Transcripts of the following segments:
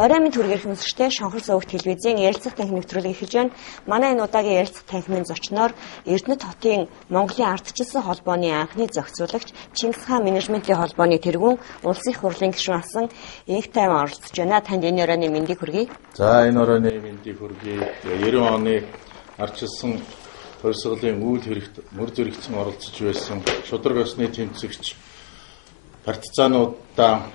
Орой минь түргэрх өмсгчтэй Шонхор Суваг телевизийн ярилцах танхим нэвтрүүлэг эхэлж байна. Манай энэ удаагийн ярилцах танхимын зочноор Эрдэнэт хотын Монголын ардчилсан холбооны анхны зохицуулагч Чингис хаан менежментийн холбооны тэргүүн улсын их хурлын гишүүн асан Инх тайван оролцож байна. Танд энэ оройны мэндийг хүргэе. За энэ оройны мэндийг хүргэе. 90 оны ардчилсан хувьсгалын үйл хэрэгт мөр зэрэгцэн оролцож байсан шудраг осны тэмцэгч партизануудаа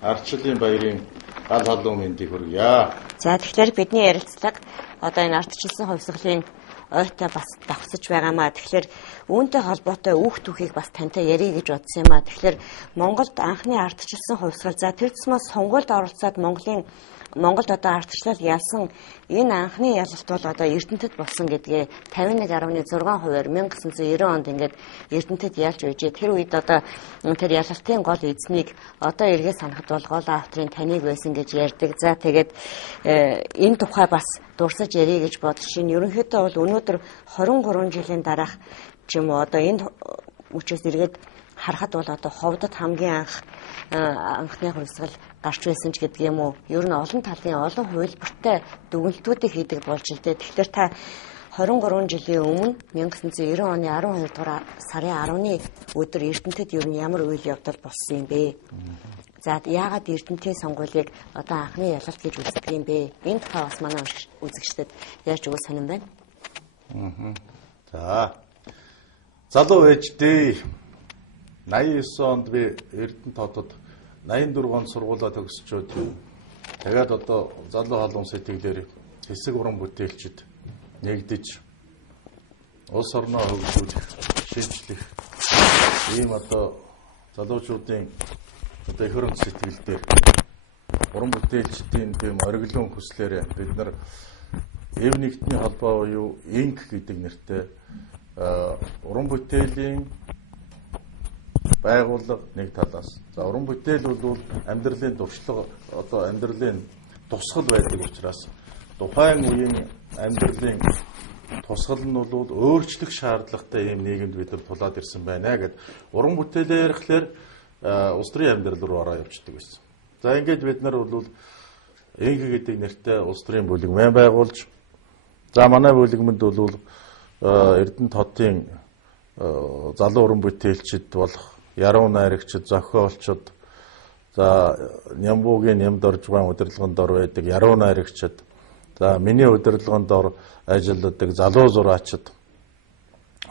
ардчлалын баярын гал халуун мэндийг хүргье. За тэгэхээр бидний ярилцлага одоо энэ ардчилсан хувьсгалын ойтой бас давхсаж байгаамаа. Тэгэхээр үүнтэй холбоотой үх түүхийг бас тантай ярих гэж бодсон юм аа. Тэгэхээр Монголд анхны ардчилсан хувьсгал за тэр тусмаас сонгуульд оролцоод Монголд одоо ардчлал ялсан энэ анхны ялалт бол одоо Эрдэнэтэд болсон гэдгээ 51.6%-аар 1990 онд ингээд Эрдэнэтэд ялж байжээ. Тэр үед одоо тэр ялалтын гол эзнийг одоо эргээ санахад бол гол авторын таныг байсан гэж ярьдаг. За тэгээд энэ тухай бас дурсаж ярих гэж бодож байна. Ерөнхийдөө бол өнөөдөр 23 жилийн дараах ч юм уу одоо энэ үчээс эргээд харахад бол одоо ховдод хамгийн анхны хувьсгал гарч байсан ч гэдэг юм уу. Ер нь олон талын олон хувилбартай дүгнэлтүүдийг хийдэг болж л дээ. Тэгэхээр та 23 жилийн өмнө 1990 оны 12 дугаар сарын 10-ны өдөр Эрдэнэтэд ер нь ямар үйл явдал болсон юм бэ? За яагаад Эрдэнэтийн сонгуулийг одоо анхны ялалт гэж үздэг юм бэ? Энэ тухай бас манай үзэгчдэд яаж өгөх сонирн байна? За. Залуу ээжтэй 89 онд би Эрдэнэт хотод 84 онд сургуулаа төгсчөөд тэгээд одоо залуу халуун сэтгэлээр хэсэг уран бүтээлчд нэгдэж улс орноо хөгжүүлэх, шинжлэх ийм одоо залуучуудын одоо их хөрөнгө сэтгэл дээр уран бүтээлчдийн тийм ориглон хүслээр бид нар эв нэгдний холбоо буюу инк гэдэг нэртэй уран бүтээлийн байгууллага нэг талаас. За уран бүтээл бол амьдралын туршлага одоо амьдралын тусгал байдаг учраас тухайн үеийн амьдралын тусгал нь бол өөрчлөх шаардлагатай юм нийгэмд бид нар тулаад ирсэн байна гэд уран бүтээлээ ярихлаар улс төрийн амьдрал руу ороо явждаг байсан. За ингээд бид нар бол инк гэдэг нэртэй улс төрийн бүлэгмэн байгуулж за манай бүлэгмэнд бол Эрдэнэт хотын залуу уран бүтээлчд болох яруу найрагчид, зохиолчид, за Нямбуугийн Нямд оржгаан удирдлаганд ор байдаг яруу найрагчид, за миний удирдлаганд ор ажилладаг залуу зураачид.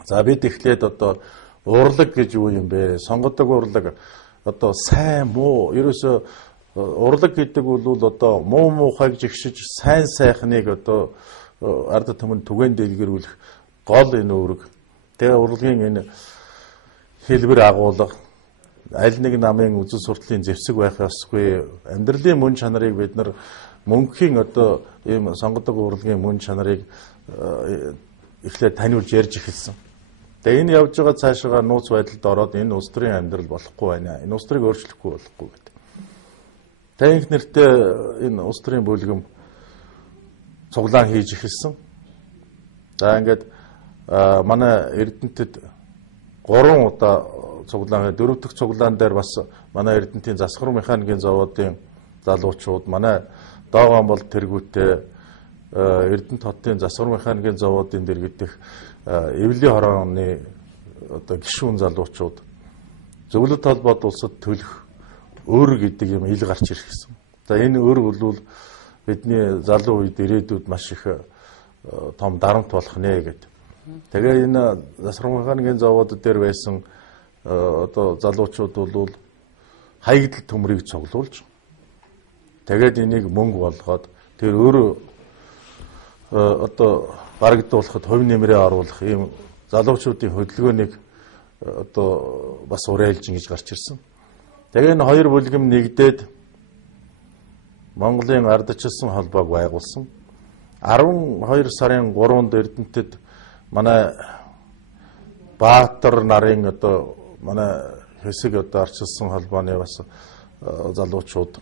За бид эхлээд одоо урлаг гэж юу юм бэ? Сонгодог урлаг одоо сайн муу ерөөсө урлаг гэдэг бол одоо муу муухайг жигшиж сайн сайхныг одоо ард түмэнд түгээн дэлгэрүүлэх гол энэ үүрэг. Тэгээ урлагийн энэ хэлбэр агуулга аль нэг намын үзэл сурталын зэвсэг байх ёсгүй. Амьдралын мөн чанарыг бид нар мөнхийн одоо ийм сонгодог урлагийн мөн чанарыг эхлээд таниулж ярьж эхэлсэн. Тэгээ энэ явж байгаа цаашаа нууц байдалд ороод энэ улс төрийн амьдрал болохгүй байна. Энэ улс төрийг өөрчлөхгүй болохгүй гэдэг. Танх нэртэй энэ улс төрийн бүлгэм цуглаан хийж эхэлсэн. За ингээд манай Эрдэнэтэд 3 удаа цуглаан, 4 дахь цуглаан дээр бас манай Эрдэнэтийн засвар механикийн заводын залуучууд, манай Доогоон бол тэргүүтээ Эрдэнэт хотын засвар механикийн заводын дэргэдэх Эвлийн хорооны одоо гишүүн залуучууд зөвлөлт холбоод улсад төлөх өр гэдэг юм ил гарч ирсэн. За энэ өр бол бидний залуу үед ирээдүйд маш их том дарамт болох нэ гэдэг. Тэгээ энэ засвар механикийн завод дээр байсан одоо залуучууд бол хаягдл төмрийг цуглуулж тэгээд энийг мөнгө болгоод тэр өөрөө одоо барагдуулахад хувь нэмрээ оруулах ийм залуучуудын хөдөлгөөнийг одоо бас уриалж ингэж гарч ирсэн. Тэгээ энэ хоёр бүлгэм нэгдээд Монголын ардчилсан холбоог байгуулсан. 12 сарын 3-нд Эрдэнэтэд манай Баатар нарын одоо манай хэсэг одоо ардчилсан холбооны бас залуучууд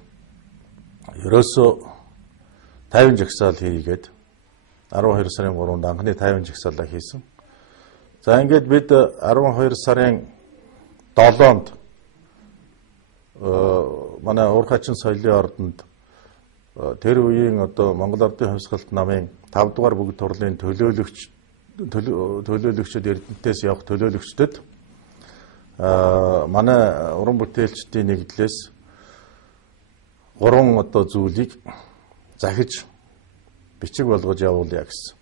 ерөөсөө 50 жагсаал хийгээд 12 сарын 3-нд анхны 50 жагсаалаа хийсэн. За ингээд бид 12 сарын 7-нд манай Уурхайчин соёлын ордонд тэр үеийн одоо Монгол Ардын хувьсгалт намын 5 дугаар бүгд турлын төлөөлөгчд Эрдэнэтээс явах төлөөлөгчдөд манай уран бүтээлчдийн нэгдлээс 3 одоо зүйлийг захиж бичиг болгож явуулъя гэсэн.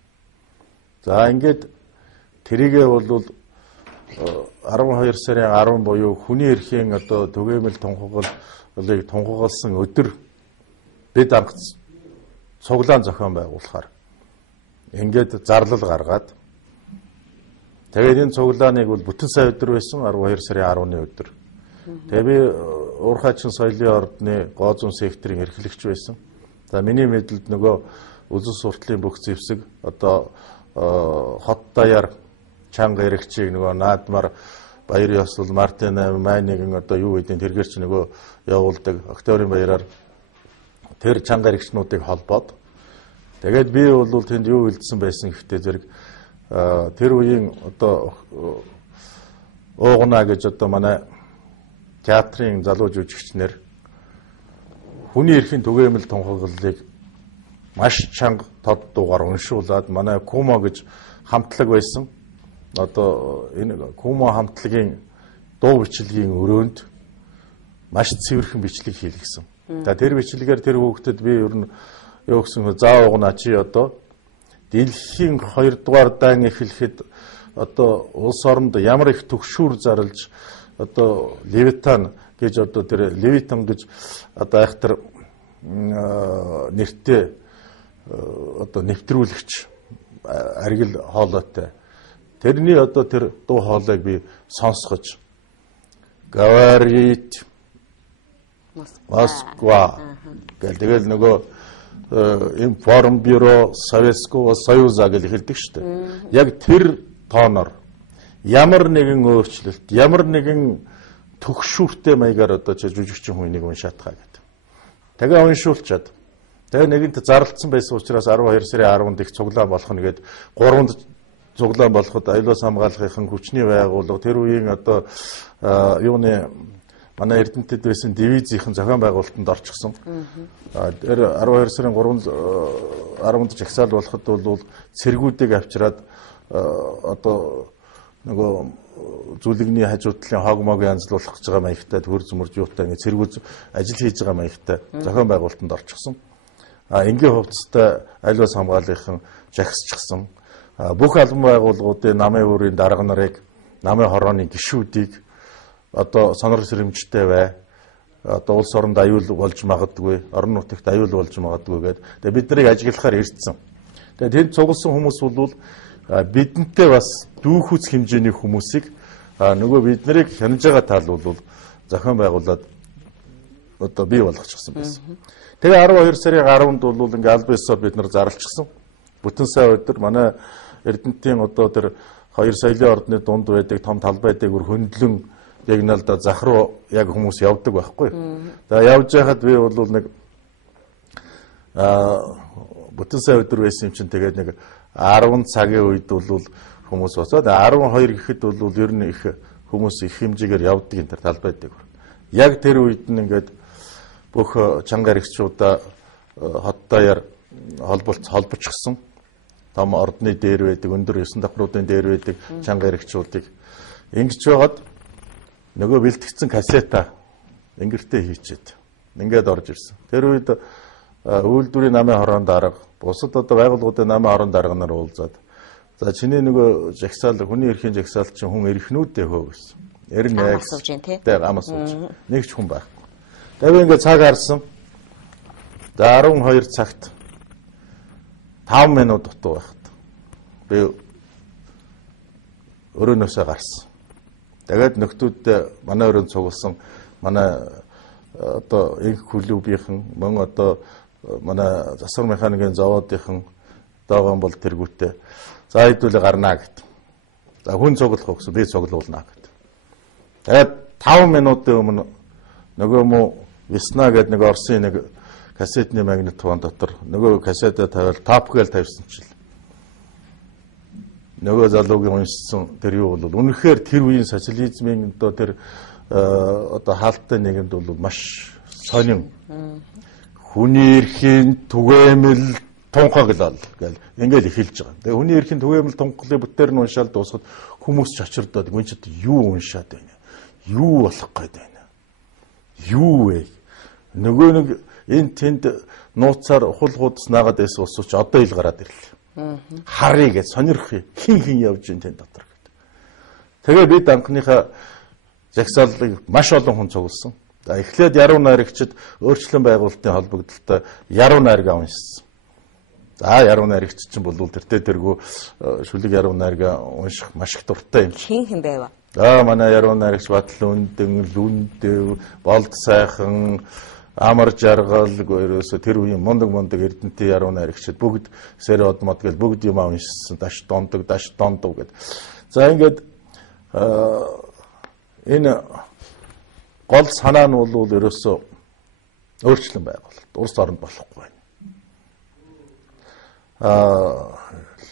За ингээд тэрийгээ бол 12 сарын 10 буюу хүний эрхийн одоо түгээмэл тунхаглалыг тунхагласан өдөр бид анх цуглаан зохион байгуулахаар ингээд зарлал гаргаад тэгээд энэ цуглааныг бол бүтэн сая өдөр байсан 12 сарын 10-ны өдөр. Тэгээ би Уурхайчин соёлын ордны Гоозун секторын эрхлэгч байсан. За миний мэдлэлд нөгөө үзэл суртлын бүх зэвсэг одоо хот даяар чанга эрэгчийг нөгөө наадмаар баяр ёслол Мартин 8 майныг одоо юу гэдэг тэргээр чи нөгөө явуулдаг Октябрийн баяраар тэр чанга эрэгчнүүдийг холбоод тэгээд би бол тэнд юу үлдсэн байсан гэхдээ зэрэг тэр үеийн одоо уугна гэж одоо манай театрын залуу жүжигчнэр хүний эрхийн түгээмэл тунхаглалыг маш чанга тод дуугаар уншуулад манай Кумо гэж хамтлаг байсан. Одоо энэ Кумо хамтлагийн дуу бичлэгийн өрөөнд маш цэвэрхэн бичлэг хийлгэсэн. За тэр бичлэгээр тэр хүүхдэд би ер нь юу гэсэн заа уугна чи одоо дэлхийн 2 дугаар дан эхлэхэд одоо улс оронд ямар их төгшүүр зарлж одоо Левитан гэж одоо тэр Левитан гэж одоо айхтар нэртэй одоо нэвтрүүлэгч аргил хоолойтой. Тэрний одоо тэр дуу хоолойг би сонсгож говорит Москва гэл тэгэл нөгөө информбюро Советского Союза гэж хэлдэг шүү дээ. Яг тэр тооноор ямар нэгэн өөрчлөлт, ямар нэгэн төгшүүртэй маягаар одоо жүжигчин хүнийг уншаатгаа гэдэг. Тэгээ уншуулчаад тэгээ нэгэнт зарлцсан байсан учраас 12 сарын 10-нд их цуглаан болох нэгэд 3-нд цуглаан болоход аюулаас хамгаалахын хүчний байгууллага тэр үеийн одоо юуны манай Эрдэнэтэд байсан дивизийн зохион байгуулалтанд орчихсон. Тэр 12 сарын 10-нд жагсаал болоход бол цэргүүдийг авчираад одоо нөгөө зүлэгний хажуу талын хогмоог янзлуулах гэж байгаа маягтай төр зөмөрж юутай ингэ цэргүүд ажил хийж байгаа маягтай зохион байгуулалтанд орчихсон. Энгийн хувцастай альвас хамгааллынхан жагсчихсан. Бүх албан байгууллагуудын намын өөрийн дарга нарыг, намын хорооны гишүүдийг одоо сонор сэрэмжтэй бай. Одоо улс оронд аюул болж магадгүй, орон нутагт аюул болж магадгүй гэдэг. Тэгээ бид нарыг ажиглахаар ирсэн. Тэгээ тэнд цугласан хүмүүс бол бидэнтэй бас дүүхүүц хэмжээний хүмүүсийг нөгөө бид нарыг хянаж байгаа тал бол зохион байгуулад одоо бий болгочихсон байсан. Тэгээ 12 сарын 10-нд бол ингээ аль биесээр бид нар зарлчихсан. Бүтэн сая өдөр манай Эрдэнэтийн одоо тэр 2 соёлын ордны дунд байдаг том талбайдаг бүр хөндлөн яг налда зах руу яг хүмүүс явдаг байхгүй. За явж байхад би бол нэг бүтэн сая өдөр байсан юм чинь тэгээд нэг 10 цагийн үед бол хүмүүс босоод 12 гэхэд бол ер нь их хүмүүс их хэмжээгээр явдаг энэ талбайдаг. Яг тэр үед нь ингээд бүх чанга эрэгчүүдээ хот даяар холбочихсон. Том ордны дээр байдаг, өндөр 9 давхруудын дээр байдаг чанга эрэгчүүдийг ингэж байгаад нөгөө бэлтгэгдсэн кассета ингэртээ хийчихэд ингээд орж ирсэн. Тэр үед үйлдвэрийн намын хорон дарга, бусад одоо байгууллагуудын намын хорон дарга нар уулзаад за чиний нөгөө жагсаал хүний эрхийн жагсаал чинь хүн эрхнүүдтэй хөө гэсэн. Эрнэ асууж юм тий. Тэг ам асууж. Нэг ч хүн байхгүй. Тэгээ ингээд цаг харсан. За 12 цагт 5 минут дутуу байхад би өрөөнөөсөө гарсан. Тэгээд нөхдүүдтэй манай өрөөнд цугласан манай одоо инх клубийнхан мөн одоо манай засвар механикийн заводынхан доогон бол тэргүүтээ за хэдүүлээ гарнаа гэд. За хүн цуглах гэсэн би цуглуулнаа гэд. Тэгээд 5 минутын өмнө нөгөө мө Весна гэдэг нэг Орсын нэг кассетны магнитофон дотор нөгөө кассетаа тавиал топгээл тавьсан чил. Нөгөө залуугийн уншсан тэр юу бол үнэхээр тэр үеийн социализмын одоо тэр одоо хаалттай нэгэнд бол маш сонин хүний эрхийн түгээмэл тунхаглал гэл ингээл эхэлж байгаа. Тэгээ хүний эрхийн түгээмэл тунхаглалын бүтээр нь уншаал дуусахад хүмүүс ч очирдоод гүн чид юу уншаад байна? Юу болох гээд байна? Юу вэ? Нөгөө нэг энэ тэнд нууцаар хул хуудас наагаад байсан ус ч одоо ил гараад ирлээ. Харъя гэж сонирхъя. Хин явж ин тэнд дотор. Тэгээ бид анхныхаа жагсааллыг маш олон хүн цугласан. За эхлээд яруу найрагчид өөрчлөн байгуулалтын холбогдлолтой яруу найргаа уншсан. За яруу найрагч чинь бол тэртээ тэргүй шүлэг яруу найргаа унших маш их дуртай юм. Хэн байв? За манай яруу найрагч Батлүндэн, Лүндэв, Болд сайхан, Амар жаргал ерөөсө тэр үеийн мундаг эрдэнтийн яруу найрагчид бүгд Сэрод мод гэл бүгд юм уншсан. Даш дондог гэд. За ингээд энэ гол санаа нь бол ерөөсөө өөрчлөн байгуулалт. Улс оронд болохгүй байна.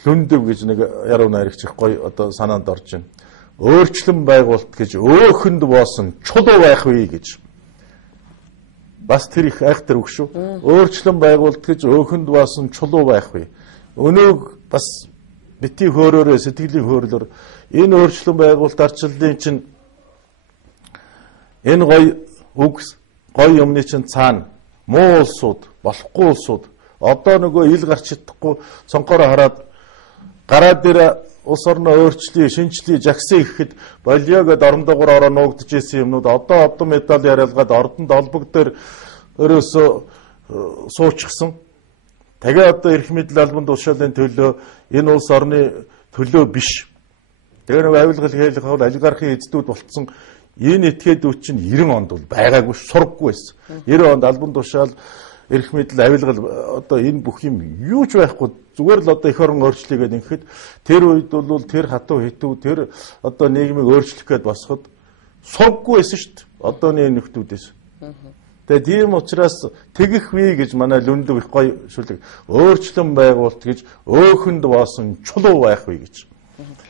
Лүндэв гэж нэг яруу найрагч их гоё одоо санаанд орж байна. Өөрчлөн байгуулалт гэж өөхөнд боосон чулуу байх вэ гэж. Бас тэр их айхтар үг шүү. Өөрчлөн байгуулалт гэж өөхөнд боосон чулуу байх вэ. Өнөөг бас бити хөөрөөрөө сэтгэлийн хөөрлөөр энэ өөрчлөн байгуулалт арчлалын чинь энэ гоё юмны чинь цаана муу улсууд, болохгүй улсууд одоо нөгөө ил гарч чадахгүй цонхороо хараад гараа дээр улс орноо өөрчлөе, шинжлэе, жагсаа ихэхэд болио гэд орондоогоор ороо нуугдж исэн юмнууд одоо одон медаль яриалгаад ордонд олбог дээр өрөөсөө суучихсан. Тэгээ одоо эрх мэдэл албан тушаалын төлөө энэ улс орны төлөө биш. Тэгээ нэг авилгал хийх хавал олигархийн эзэдүүд болцсон энэ этгээдүүд чинь 90 онд бол байгаагүй сургаггүй байсан. 90 онд албан тушаал эрх мэдэл авилгал одоо энэ бүх юм юу ч байхгүй зүгээр л одоо эх орон өөрчлөе гэдэг ингэхэд тэр үед бол тэр хатуу хитүү тэр одоо нийгмийг өөрчлөх гээд босоход сургаггүй байсан шүү дээ. Одооны нөхдүүдээс. Тэгээ тийм учраас тэгэх вэ гэж манай Лүндэв их гоё шүлэг өөрчлөн байгуулалт гэж өөхөнд боосон чулуу байх вэ гэж.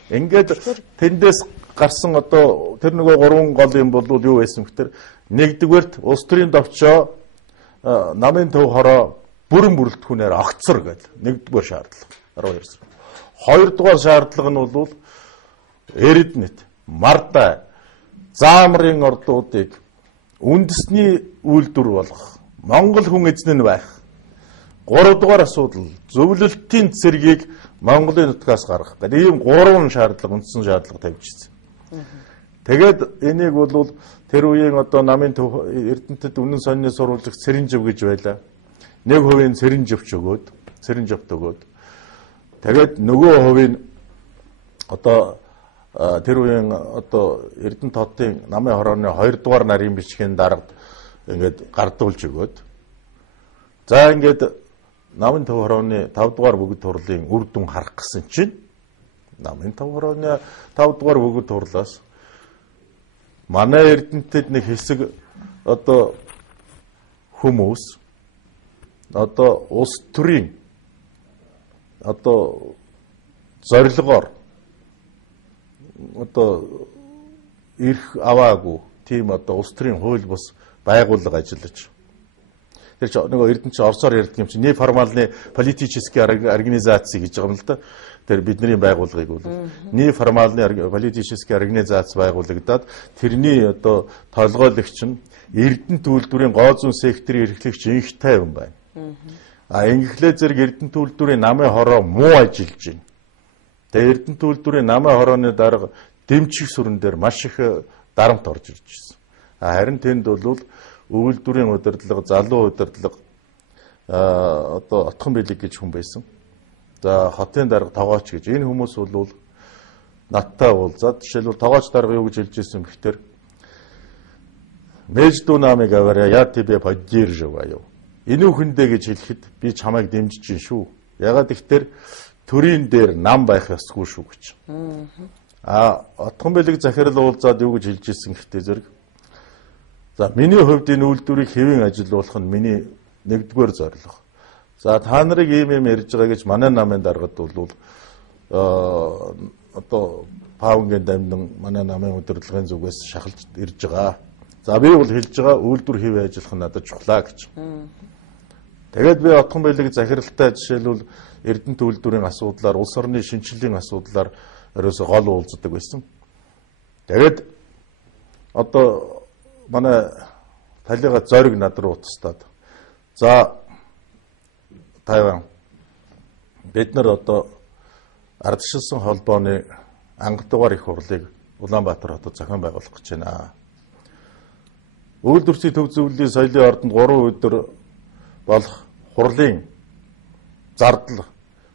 Ингээд тэндээс гарсан одоо тэр нөгөө гурван гол юм бол юу байсан гэхээр нэгдүгээрт улс төрийн товчоо намын төв хороо бүрэн бүрэлдэхүүнээр огцор гэдэг нэгдүгээр шаардлага 12 сар. Хоёрдугаар шаардлага нь бол Эрдэнэт, Мардай, Заамрын ордуудыг үндэсний үйлдвэр болгох, Монгол хүн эзэн нь байх. Гуравдугаар асуудал зөвлөлтийн цэргийг Монголын нутгаас гаргах гэдэг ийм гурван шаардлага, үндсэн шаардлага тавьж ирсэн. Тэгээд энийг бол тэр үеийн одоо намын төв Эрдэнэтэд үнэн сонины сурвалжлагч Сэрэнжив гэж байлаа. 1% Сэрэнживч өгөөд, Сэрэнживт өгөөд. Тэгээд нөгөө хувийн одоо тэр үеийн одоо Эрдэнэт хотын намын хорооны 2 дугаар нарийн бичгийн дарагт ингээд гардуулж өгөөд. За ингээд намын төв хорооны 5 дугаар бүгд турлын үр дүн харах гэсэн чинь намын төв хорооны 5 дугаар бүгд турлаас манай Эрдэнэтэд нэг хэсэг одоо хүмүүс одоо улс төрийн одоо зорилгоор одоо эрх аваагүй тийм одоо улс төрийн хууль бус байгууллага ажиллаж. Тэр чинь нөгөө Эрдэнэт чинь орсоор ярьдаг юм чинь неформальны политический организаций гэж байгаа юм л да. Тэр бидний байгууллагыг бол неформальны политический организаци байгуулагдаад тэрний одоо толгойлогч нь Эрдэнэт үйлдвэрийн гоо зүүн секторын эрхлэгч инх тайван байна. Инхлээ зэрэг Эрдэнэт үйлдвэрийн намын хороо муу ажиллаж байна. Тэгээ Эрдэнэт үйлдвэрийн намын хорооны дарга дэмжих сүрэн дээр маш их дарамт орж ирж байна. Харин тэнд бол үйлдвэрийн удирдлага, залуу удирдлага одоо отхон бэлэг гэж хүн байсан. За хотын дарга тогооч гэж энэ хүмүүс бол надтай уулзаад жишээлбэл тогооч дарга юу гэж хэлж ирсэн бэхтэр между нами говоря, я тебя поддерживаю. Энэ үхэндээ гэж хэлэхэд би чамайг дэмжиж чинь шүү. Ягаад гэхээр төрийн дээр нам байх ёсгүй шүү гэж. Отхон бэлэг захирал уулзаад юу гэж хэлж ирсэн гэхтээ зэрэг. За миний хувьд энэ үйлдвэрийг хэвэн ажиллуулах нь миний нэгдүгээр зорилго. За та нарыг ийм ярьж байгаа гэж манай намын даргад бол одоо Паунгийн дамнан манай намын удирдлагын зүгээс шахалж ирж байгаа. За би бол хэлж байгаа үйлдвэр хэвэн ажиллах нь надад чухлаа гэж. Тэгээд би отхон байлиг захиралтай жишээлбэл Эрдэнэт үйлдвэрийн асуудлаар, улс орны шинжилгээний асуудлаар ерөөсө гол уулздаг байсан. Тэгээд одоо манай талига зориг над руу утастаад. За Тайван бид нар одоо ардчилсан холбооны анхдугаар их хурлыг Улаанбаатар хотод зохион байгуулах гэж байна. Үйлдвэрчийн төв зөвлөлийн соёлын ордонд 3 өдөр болох хурлын зардал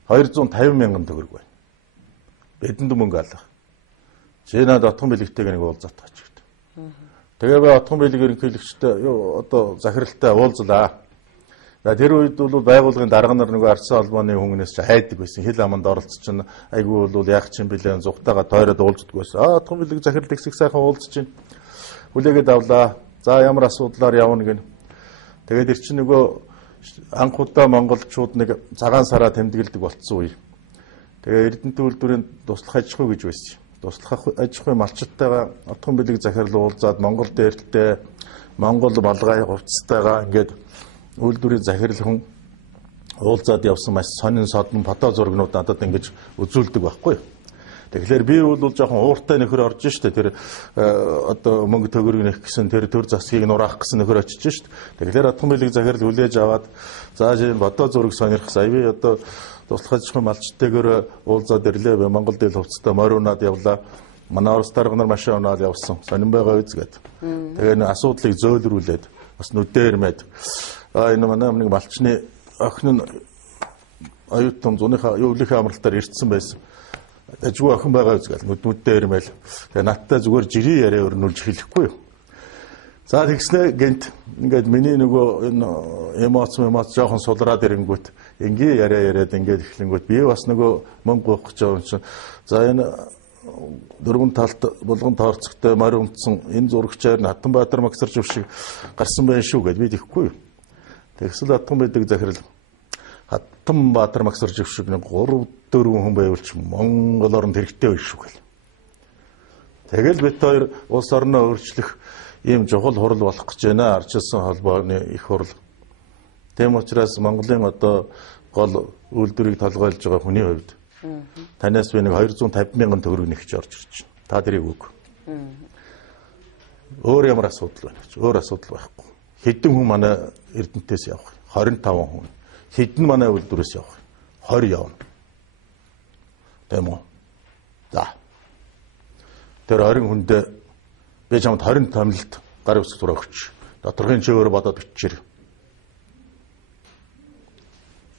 250 мянган төгрөг байна. Бидэнд мөнгө алах. Чи надад отхон билэгтэйг нэг уулзаад тач гэдэг. Тэгээ би отхон билэг ерөнхийлөгчтэй одоо захиралтай уулзлаа. Тэр үед бол байгууллагын дарга нар нөгөө ардсан холбооны хүмүүнээс ч хайдаг байсан. Хил аманд оролцож чинь айгүй бол яг чинь билээ зүгтайгаа тойроод уулздаг байсан. Отхон билэг захирал ихсэх сайхан уулзж чинь хүлээгээд авлаа. За ямар асуудлаар явна гин. Тэгээд ир чинь нөгөө анх удаа монголчууд нэг цагаан сараа тэмдэглэдэг болцсон үе. Тэгээ Эрдэнэт үйлдвэрийн туслах аж ахуй гэж байсан. Туслах аж ахуй малчтайгаа отхон билэг захирал уулзаад Монгол дээртэй Монгол балгай хувцастайгаа ингээд үйлдвэрийн захирал хүн уулзаад явсан маш сонин содон фото зургнууд надад ингэж үзүүлдэг байхгүй. Тэгэхээр би бол жоохон ууртай нөхөр орж штэ тэр одоо мөнгө төгрөг нэх гэсэн тэр төр засгийг нураах гэсэн нөхөр очиж штэ. Тэгэхээр отхон билэг захирал хүлээж аваад за жин фото зураг сонирх сая би одоо туслах аж ахуй малчтайгаар уулзаад ирлээ. Монгол дээл хувцастай моринад явлаа. Манай орос дарга нар машин унаад явсан. Сонин байгаа үз гэд. Тэгээ нэг асуудлыг зөөлрүүлээд бас нүдээрмэд энэ манай нэг малчны охин нь оюутан зуныхаа өвлийнхээ амралтаар ирсэн байсан. Ажгүй охин байгаа үзгээл нүдээр мэл. Тэгээ надтай зүгээр жирийн яриа өрнүүлж хэлэхгүй юу. За тэгснэ гэнт ингээд миний нөгөө энэ эмоц жоохон сулраад ирэнгүүт ингээ яриад ингээд эхлэнгүүт би бас нөгөө мөнгө гоох гэж байгаа чинь за энэ дөрвөн талд булган таарцогтой морь өмдсөн энэ зурагчаар Хатанбаатар Магсаржив шиг гарсан байх шүү гэд би тэхгүй юу. Тэгсэл отхон байдаг захирал Хатанбаатар Магсаржив шиг нэг 3-4 хүн байвалч Монгол оронд хэрэгтэй байх шүү гэл. Тэгэл бид хоёр улс орноо өөрчлөх ийм чухал хурал болох гэж байна. Ардчилсан холбооны их хурал. Тэм учраас Монголын одоо гол үйлдвэрийг толгойлж байгаа хүний хувьд танаас би нэг 250 мянган төгрөг нэгж орж ирж байна. Та дэрийг үг. Өөр ямар асуудал байна гэж. Өөр асуудал байхгүй. Хэдэн хүн манай Эрдэнэтээс явах? 25 хүн. Хэдэн манай үйлдвэрээс явах? 20 явна. Тэм үү? За. Тэр 20 хүндээ би чамд 20 томилт гар үсэг зураг өгч. Доторхын чи өөрөө бодоод бичээрэй.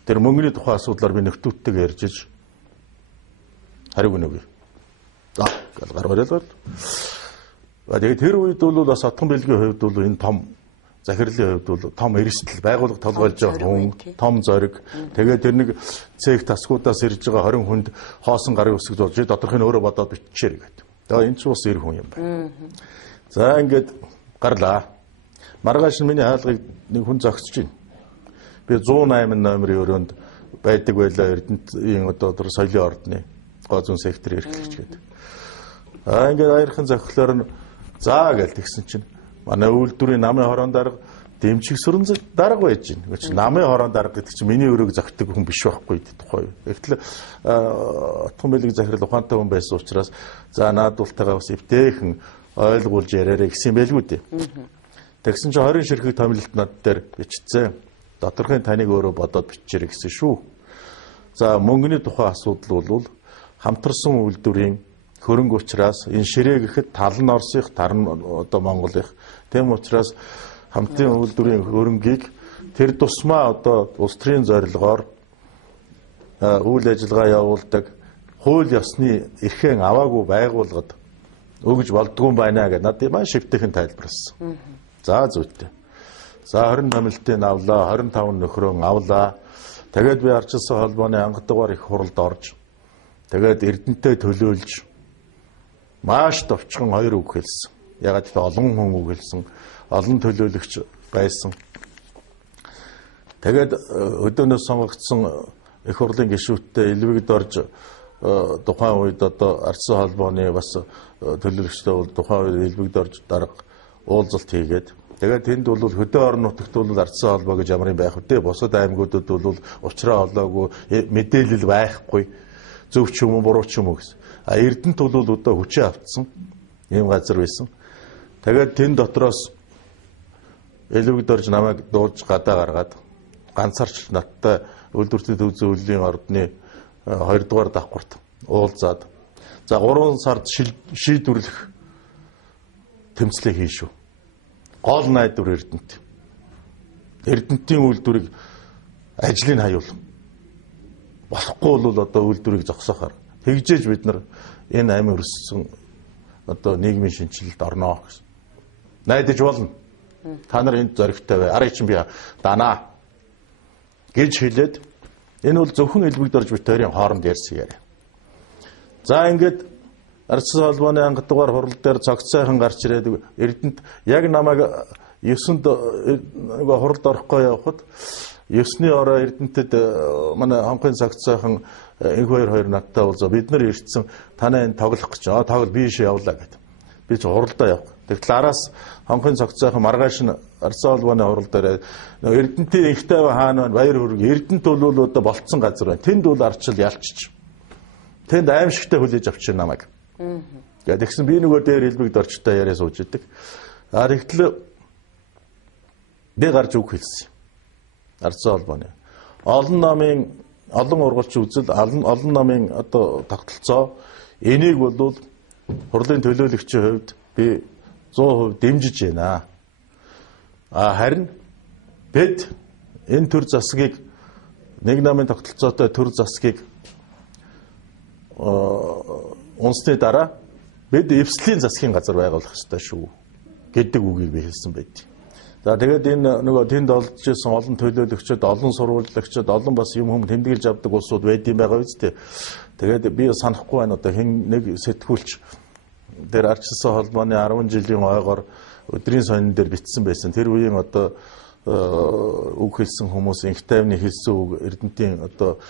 Тэр мөнгөний тухай асуудлаар би нөхдүүдтэйгээ ярьж иж хариуг өгье. За, гал гар бариад. Тэгээд тэр үед бол бас отхон билгийн хувьд бол энэ том захирлын хувьд бол том эрсдэл байгууллага толгойлж байгаа хүн, том зориг. Тэгээд тэр нэг цэг тасгуудаас ирж байгаа 20 хүнд хоосон гарын үсэг зурж доторхын өөрөө бодоод бичээрэй гэдэг. Тэгээд энэ ч бас эр хүн юм байна. За ингээд гарлаа. Маргааш миний хаалгыг нэг хүн зогсож байна. Би 108 номерын өрөөнд байдаг байлаа Эрдэнэтийн одоо тэр соёлын ордны гоо зүүн сектор эрхлэгч гэдэг. Ингээд аярхан зохиолоор нь заа гэж тэгсэн чинь манай үйлдвэрийн намын хорон дарга дэмжих сүрэн дарга байж байна. Гэвч намын хорон дарга гэдэг чинь миний өрөөг зохидог хүн биш байхгүй тухай. Гэтэл отхон билэг захирал ухаантай хүн байсан учраас за наадуултайгаа бас эвтэйхэн ойлгуулж яриараа гэсэн байлгүй дээ. Тэгсэн чинь 20 ширхэг томилолт над дээр бичсэн. Доторхын таныг өөрөө бодоод бичээрэй гэсэн шүү. За мөнгөний тухай асуудал бол хамтарсан үйлдвэрийн хөрөнгө учраас энэ ширээ гэхэд тал нь Оросынх, тар нь одоо Монголынх. Тэм учраас хамтын үйлдвэрийн хөрөнгийг тэр тусмаа одоо улс төрийн зорилгоор үйл ажиллагаа явуулдаг хууль ёсны эрхэн аваагүй байгууллагад өгж болдгүй байна гэдэг надад маш шивтэйхэн тайлбарласан. За зүйтэй. За 20 томилтын авлаа, 25 нөхрөө авлаа. Тэгээд би ардчилсан холбооны анхдугаар их хуралд орж тэгээд Эрдэнэтэй төлөөлж маш товчхон 2 үг хэлсэн. Ягаад гэвэл олон хүн үг хэлсэн, олон төлөөлөгч байсан. Тэгээд өдөөнөөс сонгогдсон их хурлын гишүүдтэй элбэгд орж тухайн үед одоо ардчилсан холбооны бас төлөөлөгчтэй бол тухайн үед элбэгд орж дарга уулзалт хийгээд Тэгээд тэнд бол хөдөө орон нутагт бол ардсан холбоо гэж ямар юм байх вэ? Бусад аймагуудад бол уучраа олоогүй, мэдээлэл байхгүй, зөв ч юм уу буруу ч юм уу гэсэн. А Эрдэнэт бол одоо хүчээ автсан ийм газар байсан. Тэгээд тэн дотроос элвэгд орж намайг дуулж гадаа гаргаад ганцаарч надтай үйлдвэртэй төв зөвлөлийн ордны 2 дугаар давхарт уулзаад за 3 сард шийдвэрлэх тэмцлээ хийшүү. Гол найдвар Эрдэнэт. Эрдэнэтийн үйлдвэрийг ажлыг хаяул. Болохгүй бол одоо үйлдвэрийг зогсоохоор тэгжээж бид нар энэ амин өрссөн одоо нийгмийн шинжилэлд орноо гэсэн. Найдаж болно. Та нар энд зоригтой бай. Арай чинь би данаа гэж хэлээд энэ бол зөвхөн элбэгд орж бит хоёрын хооронд ярьсан яриа. За ингээд ардсан холбооны анги дугаар хурал дээр цогцойхон гарч ирээд Эрдэнэт яг намайг 9-нд нөгөө хуралд орохгүй явахад 9-ны ороо Эрдэнэтэд манай хонхын цогцойхон энэ хоёр надтай уулзаа бид нар ирсэн танаа энэ тоглох гэж тоглол би ийшээ явлаа гэдэг. Би ч хуралдаа явах. Тэгтэл араас хонхын цогцойхон маргааш нь ардсан холбооны хурал дээр Эрдэнэтийн ихтэй хаана байна баяр хүрэг Эрдэнэт бол одоо болцсон газар байна. Тэнд бол ардчил ялчиж. Тэнд аимшигтай хүлээж авчих намайг. Тэгээд тэгсэн би нөгөө дээр элбэгд орчтой яриа сууж идэг. Тэгтэл би гарч үг хэлсэн. Ардсан холбооны олон ургалч үзэл олон намын одоо тогтолцоо энийг бол хурлын төлөөлөгчийн хувьд би 100% дэмжиж байна. Харин бид энэ төр засгийг нэг намын тогтолцоотой төр засгийг унсны дараа бид эвслийн засгийн газар байгуулах ёстой шүү гэдэг үгийг би хэлсэн байдгийг. За тэгээд энэ нөгөө тэнд олж ирсэн олон төлөөлөгчд, олон сурвалжлагчид, олон бас юм тэмдэглэж авдаг улсууд байдсан байгаа үстэй. Тэгээд би санахгүй байна одоо хэн нэг сэтгүүлч дээр ардчилсан холбооны 10 жилийн ойгоор өдрийн сонин дээр бичсэн байсан. Тэр үеийн одоо үг хэлсэн хүмүүс инх тайвны хэлсэн үг Эрдэнэтийн одоо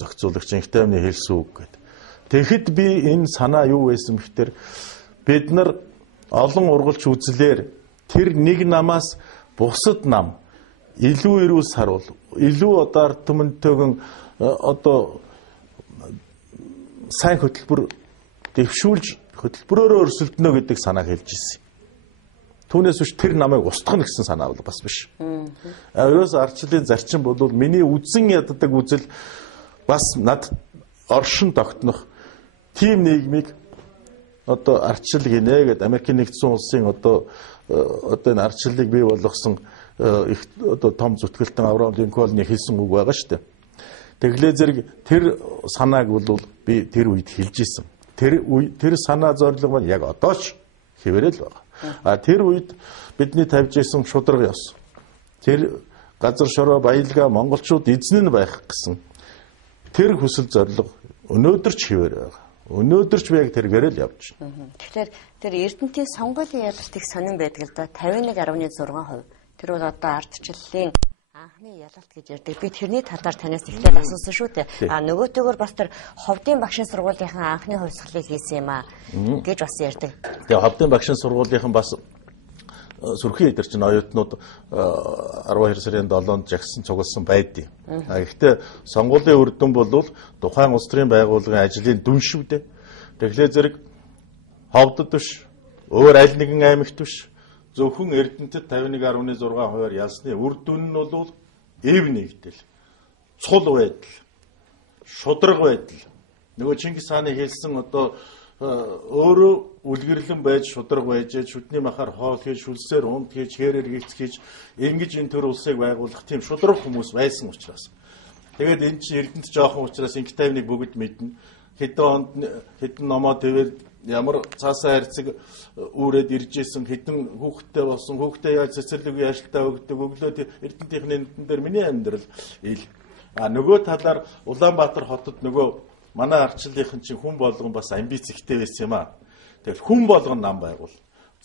зохицуулагч инх тайвны хэлсэн үг гэдэг. Тэгэхэд би энэ санаа юу байсан бэхтэр бид нар олон ургалч үзлээр тэр нэг намаас бусад нам илүү эрүүл сарвал илүү одоо ард түмэнтэйгэн одоо сайн хөтөлбөр дэвшүүлж хөтөлбөрөөрөө өрсөлдөнө гэдэг санааг хэлж ирсэн. Түүнээс биш тэр намайг устгах гэсэн санаа бол бас биш. Ерөөс ардчлалын зарчим бол миний үзэн яддаг үзэл бас над оршин тогтнох тийм нийгмийг одоо ардчлал гинэ гэдэг Америкийн нэгдсэн улсын одоо энэ ардчлалыг бий болгосон их одоо том зүтгэлтэн Авраам Линкольны хэлсэн үг байгаа шүү дээ. Тэглээ зэрэг тэр санааг бол би тэр үед хэлж исэн. Тэр санаа зорилго маань яг одоо ч хэвээрэл байгаа. Тэр үед бидний тавьж исэн шударга ёс. Тэр газар шороо баялгаа монголчууд эзэн нь байх гэсэн тэр хүсэл зорилго өнөөдөр ч хэвээр байгаа. Өнөөдөр ч би яг тэргээр л явж байна. Тэгэхээр тэр Эрдэнэтийн сонгуулийн ялалт их сонирн байдаг л да 51.6%. Тэр бол одоо ардчлалын анхны ялалт гэж ярьдаг. Би тэрний талаар танаас эхлээд асуусан шүү дээ. Нөгөөтэйгөр бас тэр ховдын багшийн сургуулийнхаа анхны хувьсгалыг хийсэн юм гэж бас ярьдаг. Тэгээ ховдын багшийн сургуулийнхан бас сүрхэн эдэр чинь оюутнууд 12 сарын 7-нд жагсан цугласан байдیں۔ Гэхдээ сонгуулийн үр дүн бол тухайн улс төрийн байгууллагын ажлын дүн шүү дээ. Тэгэхээр зэрэг ховдод биш, өөр аль нэгэн аймагт биш, зөвхөн Эрдэнэтэд 51.6% ялсны үр дүн нь бол эв нэгдэл, цул байдал, шудраг байдал. Нөгөө Чингис хааны хэлсэн одоо өөрөө үлгэрлэн байж шудраг байж шүдний махаар хоол хийж шүлсээр унд хийж хэрээр гихц хийж ингэж энэ төр улсыг байгуулах тийм шудраг хүмүүс байсан учраас. Тэгээд энэ чинь Эрдэнэт жоохон учраас инх тайвныг бүгд мэднэ. Хэдэн номоо тэвэр ямар цаасаа харьцаг үүрээд ирж исэн хэдэн хүүхдтэй болсон хүүхдээ яаж цэцэрлэг яашлтаа өгдөг өглөө Эрдэнэтийн нэмтэн дээр миний амьдрал ил. Нөгөө талаар Улаанбаатар хотод нөгөө манай ардчлалынхан чинь хүн болгон бас амбиц ихтэй байсан юм аа. Тэгэл хүн болгон нам байгуул.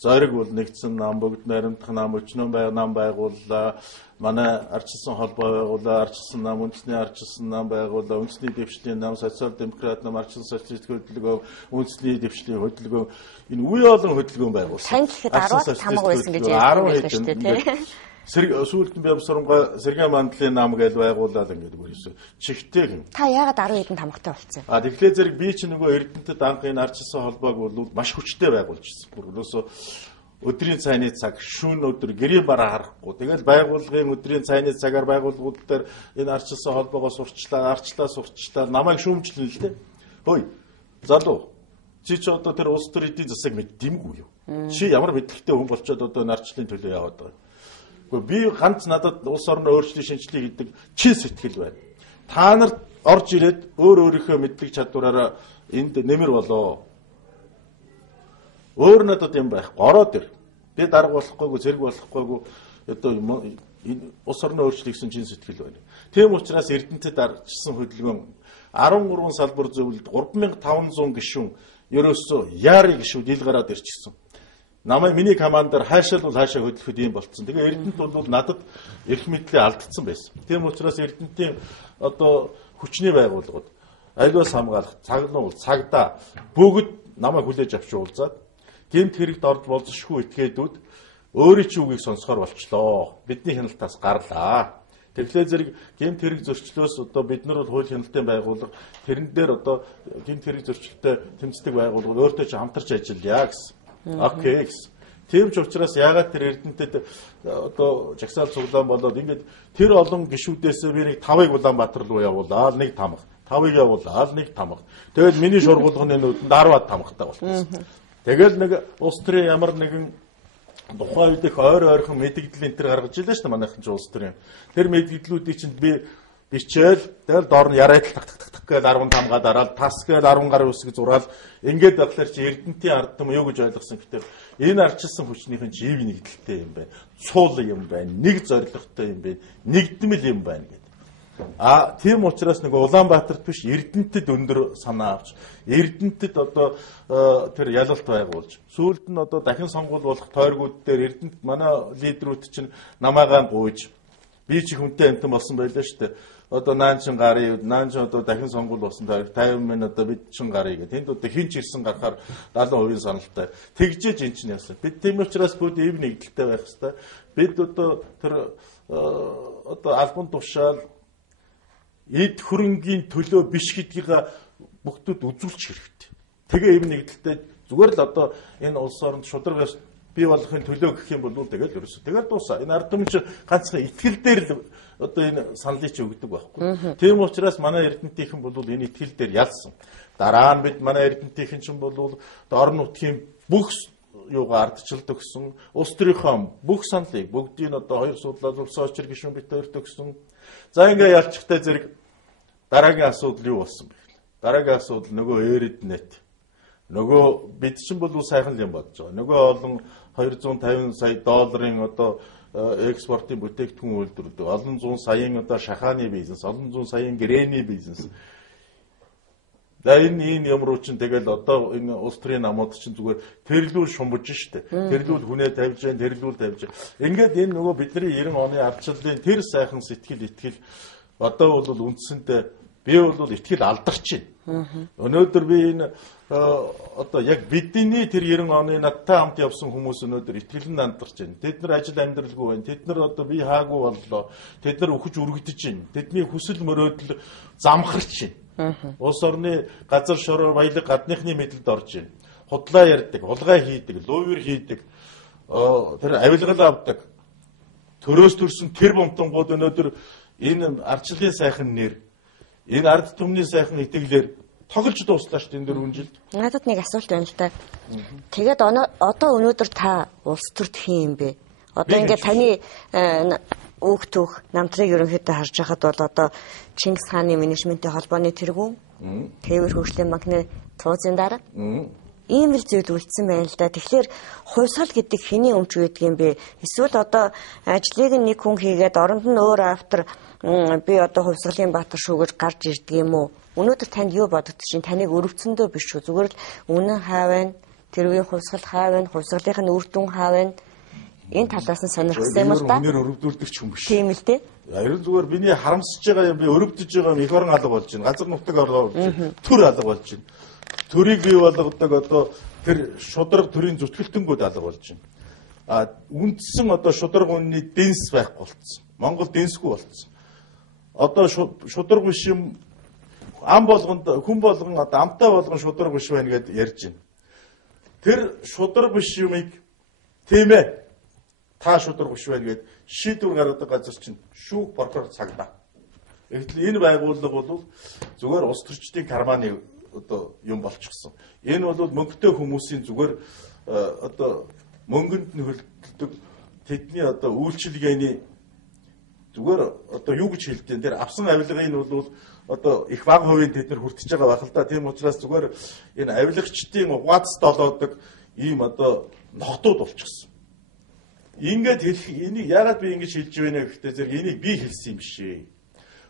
Зориг бол нэгдсэн нам, бүгд найрамдах нам, өчнөн нам байгууллаа. Манай ардчилсан холбоо байгууллаа, ардчилсан нам, үндэсний ардчилсан нам байгууллаа, үндэсний дэвшлийн нам, социал-демократ нам, ардчилсан социалист хөдөлгөөн, үндэсний дэвшлийн хөдөлгөөн, энэ үе олон хөдөлгөөн байгуулсан. Тань гэхэд 10 тамга байсан гэж ярьсан шүү дээ, тийм. Сүүлд нь Бямсарнга Сэргэ мандлын нам гэж байгуулаад ингээд бүрээсээ чихтэй юм. Та яагаад 10 хэдэн тамгатай болцсон? Тэгэхээр зэрэг би ч нөгөө Эрдэнэтэд анхын ардчилсан холбоог бол маш хүчтэй байгуулжсэн. Бүрөөсөө өдрийн цайны цаг, шүүн өдөр гэрийн бараа харахгүй. Тэгэл байгууллагын өдрийн цайны цагаар байгууллагууд дээр энэ ардчилсан холбоогоо сурчлаа, намайг шүүмжлэн л дээ. Хөөе. Залуу. Чи ч одоо тэр улс төр эдийн засаг мэддэмгүй юу? Чи ямар мэдлэгтэй хүн болчоод одоо энэ ардчлалын төлөө яваад байгаа. Би ганц надад улс орны өөрчлөлтийн шинжилгээ хийдэг чин сэтгэл байна. Та нар орж ирээд өөрийнхөө мэдлэг чадвараараа энд нэмэр болоо. Өөр надад юм байхгүй. Ороод ир. Би дарга болохгүйгүй, зэрэг болохгүйгүй одоо улс орны өөрчлөлт гэсэн чин сэтгэл байна. Тийм учраас Эрдэнэтэд ардчилсан хөдөлгөөн 13 салбар зөвлөлд 3500 гишүүн ерөөсөө яарыг гишүүд ил гараад ирчихсэн. Намайг миний командаар хаашаа бол хаашаа хөдлөхөд юм болцсон. Тэгээ Эрдэнэт бол надад эрх мэдлээ алдсан байсан. Тийм учраас Эрдэнэтийн одоо хүчний байгууллагууд аливаас хамгаалах, цаглуул, цагдаа бүгд намайг хүлээж авч уулзаад гэмт хэрэгт орж болзошгүй этгээдүүд өөрийн ч үгийг сонсохоор болчлоо. Бидний хяналтаас гарлаа. Тэгэхээр зэрэг гэмт хэрэг зөрчлөөс одоо бид нар бол хууль хяналтын байгууллага тэрэн дээр одоо гэмт хэрэг зөрчилтэй тэмцдэг байгууллага өөртөө ч хамтарч ажиллая гэсэн. Окей. Тийм ч учраас яагаад тэр Эрдэнэтэд одоо жагсаал цуглаан болоод ингээд тэр олон гишүүдээс би нэг 5-ыг Улаанбаатар руу явуулаад нэг тамга, 5-ыг явуулаад нэг тамга. Тэгэл миний шургуулгын нүдэнд 10-аад тамгатай болсон. Тэгэл нэг улс төрийн ямар нэгэн тухайн үед их ойрхон мэдгдэл энэ төр гаргаж илээ шүү дээ манайхан ч улс төрийн. Тэр мэдгдлүүдийг чинь би бичээл тэгэл доор нь яриад так гэж 10 тамгаа дараад тас гэж 10 гаруй үсэг зураал ингээд болохоор чи Эрдэнэтийн ард түмэн юу гэж ойлгосон гэхээр энэ ардчилсан хүчнийхэн чи ив нэгдэлтэй юм байна. Цуул юм байна. Нэг зоригтой юм байна. Нэгдмэл юм байна гэдэг. Тийм учраас нэг Улаанбаатарт биш Эрдэнэтэд өндөр санаа авч Эрдэнэтэд одоо тэр ялалт байгуулж сүүлд нь одоо дахин сонгуул болох тойргууд дээр Эрдэнэт манай лидерүүд чинь намаагаа гуйж би ч хүнтэй амтан болсон байлаа шүү дээ. Одоо наан чин гарыг одоо дахин сонгуул болсон тойрог 50 минут одоо бид чин гарыг тэнд одоо хинч ирсэн гарахаар 70% саналтай тэгжээж эн чинь яасан. Бид тийм учраас бүгд ив нэгдэлтэй байх хэрэгтэй. Бид одоо тэр одоо албан тушаал эд хөрөнгийн төлөө биш гэдгийг бүгдүүд үзүүлчих хэрэгтэй. Тэгээ ив нэгдэлтэй зүгээр л одоо энэ улс оронд шудраг бий болохын төлөө гэх юм бол тэгэл ерөөсөө тэгэл дуусаа. Энэ ард түмэн чинь ганцхан итгэл дээр л одоо энэ саналыг чи өгдөг байхгүй. Тийм учраас манай Эрдэнэтийнхэн бол энэ итгэл дээр ялсан. Дараа нь бид манай Эрдэнэтийнхэн чинь бол орон нутгийн бүх юугаар ардчилдаг гэсэн улс төрийнхөө бүх саналыг бүгдийг одоо хоёр судлаад улсын очир гишүүн бит өөртөө гэсэн. За ингээ ялчихтай зэрэг дараагийн асуудал юу болсон бэ? Дараагийн асуудал нөгөө Эрдэнэт. Нөгөө бид чинь бол сайхан юм бодож байгаа. Нөгөө олон 250 сая долларын одоо экспортын бүтээгдэхүүн үйлдвэрлэдэг. Олон зуун саяын одоо шахааны бизнес, олон зуун саяын гэрээний бизнес. Энэ юм руу чинь тэгэл одоо энэ улс төрийн намууд чинь зүгээр тэрлүүл шумбаж штэ. Тэрлүүл хүнээ тавьж जैन, тэрлүүл тавьж. Ингээд энэ нөгөө бидний 90 оны ардчлалын тэр сайхан сэтгэл итгэл одоо бол үндсэндээ би бол итгэл алдарч байна. Өнөөдөр би энэ одоо яг бидний тэр 90 оны надтай хамт явсан хүмүүс өнөөдөр итгэл нь алдарч байна. Тэд нар ажил амьдралгүй байна. Тэд нар одоо би хаагүй боллоо. Тэд нар өхөж үргэлдэж байна. Тэдний хүсэл мөрөөдөл замхарч байна. Улс орны газар шороо баялаг гадныхны мэдэлд орж байна. Худлаа ярьдаг, хулгай хийдэг, лувер хийдэг, тэр авилгал авдаг. Төрөөс төрсөн тэр бомтонгууд өнөөдөр энэ ардчлалын сайхан нэр, энэ ард түмний сайхан итгэлээр тоглож дууслаа шүү дээ энэ 4 жилд. Надад нэг асуулт байна л да. Тэгээд одоо өнөөдөр та улс төрд хийн юм бэ? Одоо ингээд таны өөх түүх намтрыг ерөнхийдөө харж байхад бол одоо Чингис хааны менежментийн холбооны тэргүүн, Тээвэр хөгжлийн банкны тууцын дарга ийм л зүйл үлдсэн байна л да. Тэгэхээр хувьсгал гэдэг хэний өмч гэдэг юм бэ? Эсвэл одоо ажлыг нэг хүн хийгээд оронд нь өөр автор би одоо хувьсгалын баатар шүү гэж гарч ирдэг юм уу? Өнөөдөр танд юу бодогдож чинь таныг өрөвцөндөө биш үү? Зүгээр л үнэн хаа байна? тэр үеийн хувьсгал хаа вэ? Хувьсгалын үр дүн хаа вэ? Энэ талаас нь сонирхсан юм л да. Өнөр өрөвдүүлдэг ч юм биш. Тийм л дээ. Ерөн зүгээр миний харамсаж байгаа юм, би өрөвдөж байгаа юм их орон алга болж байна. Газар нутаг алга болж байна. Төр алга болж байна. Төрийг бий болгодог одоо тэр шудраг төрийн зүтгэлтэнгүүд алга болж байна. Үндсэн одоо шудраг үнний дэнс байхгүй болцсон. Монгол дэнсгүй болцсон. Одоо шудраг биш юм ам болгонд хүн болгон одоо амтай болгон шудраг биш байна гэдээ ярьж байна. Тэр шудраг биш юмыг тийм ээ та шудраг биш байна гэд шийдвэр гаргадаг газар чинь шүүх прокурор цагдаа. Гэтэл энэ байгууллага бол зүгээр улс төрчдийн карманы одоо юм болчихсон. Энэ бол мөнгөтэй хүмүүсийн зүгээр одоо мөнгөнд нөхөлдөг тэдний одоо үйлчилгээний зүгээр одоо юу гэж хэлдэг энэ авсан авилгын бол одоо их бага хувийн тэд нар хүртэж байгаа байх л да. Тийм учраас зүгээр энэ авилагчдын угаац долоодог ийм одоо нотууд болчихсон. Ингээд хэлэх энийг яагаад би ингэж хэлж байна гэхдээ зэрэг энийг би хэлсэн юм шээ.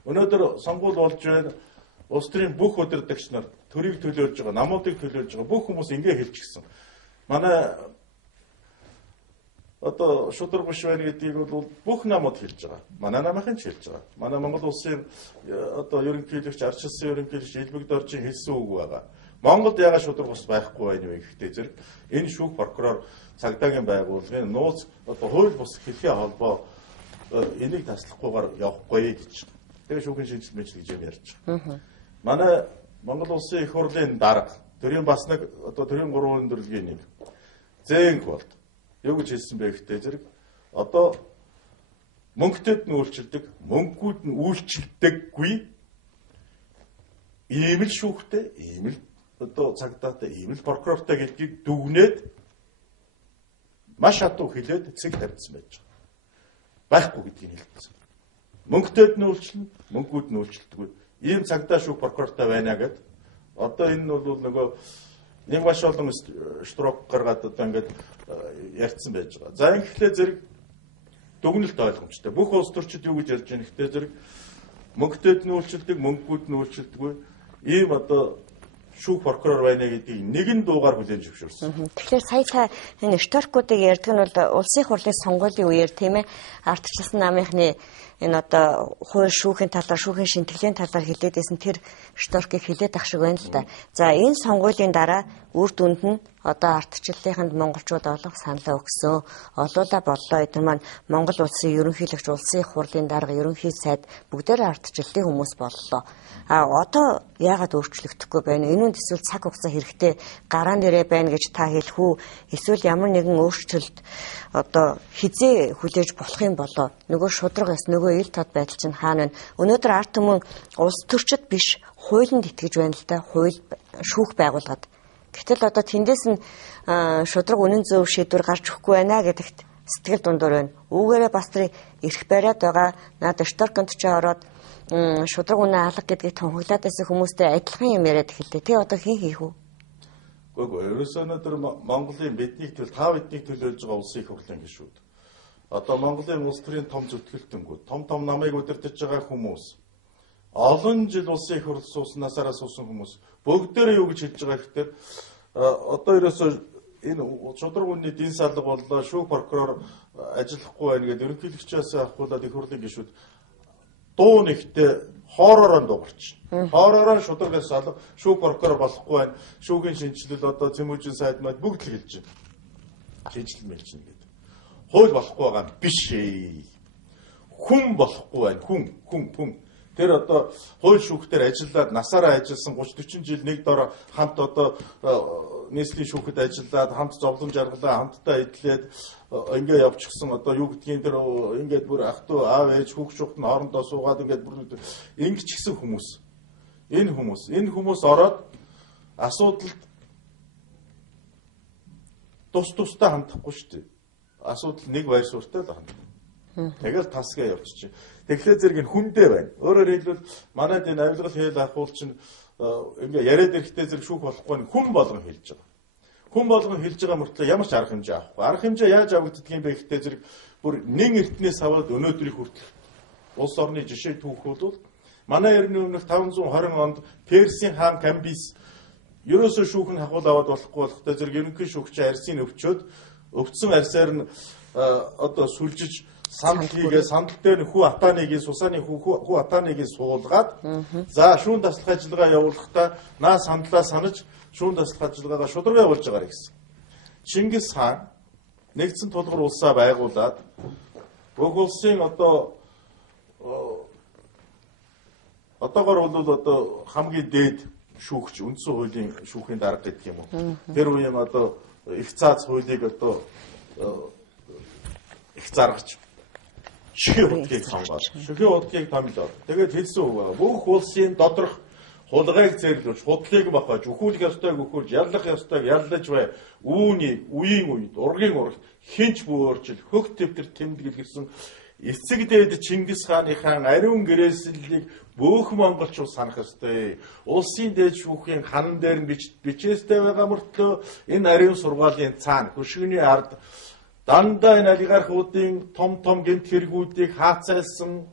Өнөөдөр сонгуул болж байна. Улс төрийн бүх удирдагч нар төрийг төлөөлж байгаа, намуудыг төлөөлж байгаа бүх хүмүүс ингэ хэлчихсэн. Манай одоо шудраг биш байна гэдгийг бол бүх намууд хэлж байгаа. Манай намынхан ч хэлж байгаа. Манай Монгол улсын одоо ерөнхийлөгч, ардчилсан ерөнхийлөгч Элбэг Доржийн хэлсэн үг байгаа. Монголд яагаад шудраг ус байхгүй байна вэ гэхдээ зэрэг энэ шүүх прокурор цагдаагийн байгууллагын нууц одоо хууль бус хэлхээ холбоо энийг таслахгүйгээр явахгүй гэж. Тэгээ шүүхийн шинжилгээ мэж гэж юм ярьж байгаа. Манай Монгол улсын их хурлын дарга төрийн бас нэг одоо төрийн 3 өндөрлөгийн нэг зээнг болд. Юу гэж хэлсэн бэ гэхдээ зэрэг одоо мөнгөтэд нь үйлчилдэг, мөнгүүд нь үйлчилдэггүй ийм л шүүхтэй, ийм л одоо цагдаатай, ийм л прокурортой гэдгийг дүгнээд маш хатуу хилээд цэг тавьсан байж байгаа. Байхгүй гэдгийг хэлсэн. Мөнгөтэд нь үйлчилнэ, мөнгүүд нь үйлчилдэггүй. Ийм цагдаа шүүх прокурортой байна гэд. Одоо энэ нь бол нөгөө нэг маш олон штрок гаргаад одоо ингээд ярьсан байж байгаа. За ингэхлээр зэрэг дүгнэлт ойлгомжтой. Бүх улс төрчид юу гэж ярьж байна гэхдээ зэрэг мөнгөтэд нь үйлчилдэг, мөнгүүд нь үйлчилдэггүй. Ийм одоо шүүх прокурор байна гэдгийг нэгэн дуугаар хүлээн зөвшөөрсөн. Тэгэхээр сая та энэ шторкуудыг ярьдаг нь бол улсын хурлын сонгуулийн үеэр тийм ээ ардчилсан намынхны энэ одоо хууль шүүхийн талаар, шүүхийн шинтгэлийн талаар хэлээдсэн тэр шторкийг хэлээд ах шиг байна л да. За энэ сонгуулийн дараа үр дүнд нь одоо ардчлалынханд монголчууд олонх саналаа өгсөн. Олоола боллоо эдгээр маань Монгол улсын ерөнхийлөгч, улсын хурлын дарга, ерөнхий сайд бүгдээрээ ардчлалын хүмүүс боллоо. Одоо яагаад өөрчлөгдөхгүй байна? Энүүнд эсвэл цаг хугацаа хэрэгтэй гараа нэрээ байна гэж та хэлэх үү? Эсвэл ямар нэгэн өөрчлөлт одоо хизээ хүлээж болох юм болоо? Нөгөө шудраг эс, нөгөө ил тод байдал чинь хаана вэ? Өнөөдөр ард түмэн улс төрчид биш, хуулинд итгэж байна л да. Хууль шүүх байгууллагад. Гэтэл одоо тэндээс нь шудраг үнэн зөв шийдвэр гарч өгөхгүй байна гэдэгт сэтгэл дундуур байна. Үүгээрээ бас тэр эрх бариад байгаа надад шторконд ч ороод шудраг үнэ алга гэдгийг тунхаглаад байсан хүмүүстэй адилхан юм яриад эхэллээ. Тэ одоо хин хийх үү? Үгүй ерөөсөө өнөөдөр Монголын биднийг төлөөлж байгаа улсын их хурлын гишүүд. Одоо Монголын улс төрийн том зүтгэлтэнгүүд, том намыг удирдах байгаа хүмүүс. Олон жил улсын их хурл сууснасаараа суусан хүмүүс бүгдээрээ юу гэж хэлж байгаа гэхээр одоо ерөөсөө энэ шудраг үнний дин салга боллоо, шүүх прокурор ажиллахгүй байна гэдэг ерөнхийлөгчөөс авахгүйдаад их хурлын гишүүд дуу нэгтээ хоороороо дуугарч. Хоороороо шудрагаас салга, шүүх прокурор болохгүй байна. Шүүхийн шинжилэл одоо Цэмүүжин сайд мад бүгд л хэлж байна. Шинжилэл мэлчин гэдэг. Хууль болохгүй байгаа биш ээ. Хүн болохгүй байна. Хүн. Тэр одоо хууль шүүхтэр ажиллаад насаараа ажилласан 30-40 жил нэг дор хамт одоо нийслэлийн шүүхэд ажиллаад хамт зовлон жаргалаа хамтдаа эдлээд ингээ явчихсан одоо юу гэдгийг тэр ингээд бүр ах トゥ аав ээж хүүхд шухт нь хоорондоо суугаад ингээд бүр ингэчихсэн хүмүүс. Энэ хүмүүс ороод асуудалд тусдаа хандахгүй шүү дээ. Асуудал нэг байр суурьтай л ханддаг. Тэгэл тасгаа явчих чинь. Тэгэхээр зэрэг энэ хүндээ байна. Өөрөөр хэлбэл манайд энэ авилгал хэл ахуул чинь ингээ яриад ирэхдээ зэрэг шүүх болохгүй хүн болгон хэлж байгаа. Хүн болгон хэлж байгаа мөртлөө ямар ч арга хэмжээ авахгүй. Арга хэмжээ яаж авагддаг юм бэ гэхдээ зэрэг бүр нэн эртнээс аваад өнөөдрийг хүртэл улс орны жишээ түүх бол манай эртний өмнөх 520 онд Персийн хаан Камбис ерөөсөө шүүх нь хахуул аваад болохгүй болохтой зэрэг ерөнхий шүүгч арьсыг өвчөөд өвдсөн арьсаар нь одоо сүлжиж сандал хийгээ сандал дээр хүү атааныгийн сусааны хүү атааныгийн суулгаад за шүүн таслах ажиллагаа явуулахдаа наа сандлаа санаж шүүн таслах ажиллагаагаа шударга явуулж байгаарай гэсэн. Чингис хаан нэгдсэн тулгуур улсаа байгуулад бүх улсын одоогоор бол одоо хамгийн дээд шүүгч үндсэн хуулийн шүүхийн дарга гэдэг юм уу. Тэр үеийн одоо их цаац хуулийг одоо их заргач шүхий удгийг сонгоод шүхий удгийг томилоод тэгээд хэлсэн үг байгаа. Бүх улсын доторх хулгайг зэрлүүлж, худлыг бахаж, өхүүлэх ёстойг өхүүлж, яллах ёстойг яллаж бай. Үүний үеийн үед, ургийн урагт хинч бүөрчил, хөх төвтөр тэмдэглэл гэсэн эцэг дээд Чингис хааныхаа ариун гэрээслэлийг бүх монголчууд санах ёстой. Улсын дээд шүүхийн хан дээр нь бичээстэй байгаа мөртлөө энэ ариун сургаалын цаана хөшгөний ард дандаа энэ олигархуудын том гэмт хэрэгүүдийг хаацайлсан,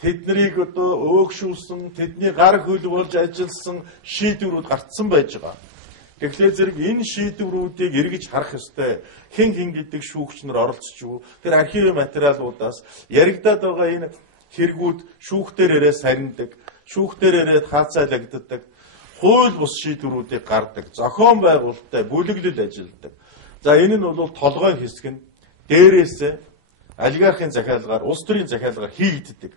тэднийг одоо өөгшүүлсэн, тэдний гар хөл болж ажилласан шийдвэрүүд гарцсан байж байгаа. Тэгэхээр зэрэг энэ шийдвэрүүдийг эргэж харах ёстой. Хэн гэдэг шүүгч нар оролцож юу? Тэр архивын материалуудаас яригадаад байгаа энэ хэрэгүүд шүүхтэр ирээ сарндаг, шүүхтэр ирээд хаацайлагддаг, хууль бус шийдвэрүүдийг гаргадаг, зохион байгуулалттай бүлэглэл ажилладаг. За энэ нь бол толгой хэсэг нь дээрээс олигархын захиалгаар, улс төрийн захиалгаар хийгддэг.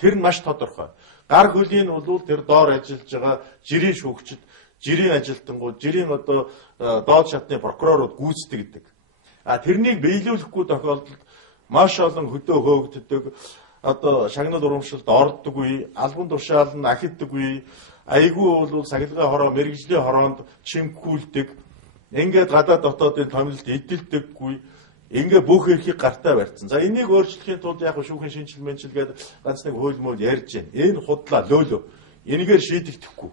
Тэр нь маш тодорхой. Гар хөлийн бол тэр доор ажиллаж байгаа жирийн шүүгчд, жирийн ажилтнууд, жирийн одоо доод шатны прокурорууд гүйцэтгэдэг. Тэрнийг биелүүлэхгүй тохиолдолд маш олон хөдөө хөөгддөг, одоо шагнал урамшилд орддоггүй, албан тушаал нь ахиддаггүй, айгүй бол сахилгын хороо, мэрэгжлийн хороонд чимхүүлдэг. Ингээд гадаад дотоодын томилолт эдэлдэггүй, ингээд бүх эрхийг гартаа барьсан. За энийг өөрчлөхийн тулд яг шүүхийн шинжилмэнчилгээд ганц нэг хууль мөл ярьж байна. Энэ худлаа löөлөө. Энийгээр шийдэгдэхгүй.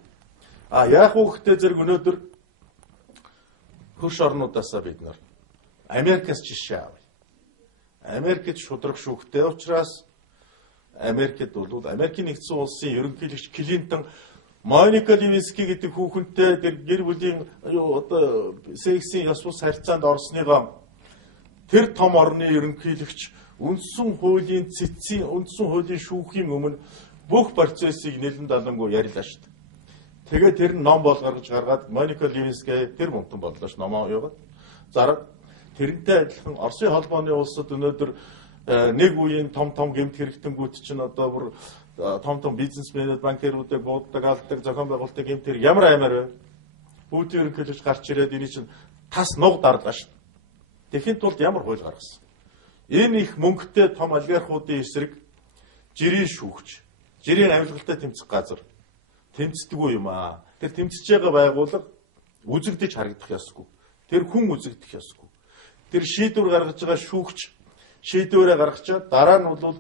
Яг үгтэй зэрэг өнөөдөр хөрш орнуудаасаа бид нар Америкаас жишээ авъя. Америкт шудраг шүүхтэй учраас Америкт бол Америкийн нэгдсэн улсын ерөнхийлөгч Клинтон Моника Левински гэдэг хүүхэнтэй тэр гэр бүлийн одоо сексийн ёс бус харьцаанд орсныгоо тэр том орны ерөнхийлөгч үндсэн хуулийн цэцгийн үндсэн хуулийн шүүхийн өмнө бүх процессыг нэлен далангуу ярьлаа шүү дээ. Тэгээд тэр нь ном гаргаж гаргаад Моника Левински тэр мунтан бодлоо ш номоо яваад зараг тэрнтэй адилхан Оросын холбооны улсад өнөөдөр нэг үеийн том гэмт хэрэгтэнгүүд чинь одоо бүр том бизнесмэнүүд, банкеруудыг бууддаг, алдаг, зохион байгуулалтын гэмт хэрэг ямар аймаар вэ? Путин ерөнхийлөгч гарч ирээд энэ чинь тас нуг дарлаа шүү дээ. Тэгэхин тулд ямар хууль гаргасан? Энэ их мөнгөтэй том олигархуудын эсрэг жирийн шүүгч, жирийн авилгалтай тэмцэх газар тэмцдэггүй юм аа. Тэр тэмцэж байгаа байгууллага үзэгдэж харагдах ёсгүй. Тэр хүн үзэгдэх ёсгүй. Тэр шийдвэр гаргаж байгаа шүүгч шийдвэрээ гаргачаад дараа нь бол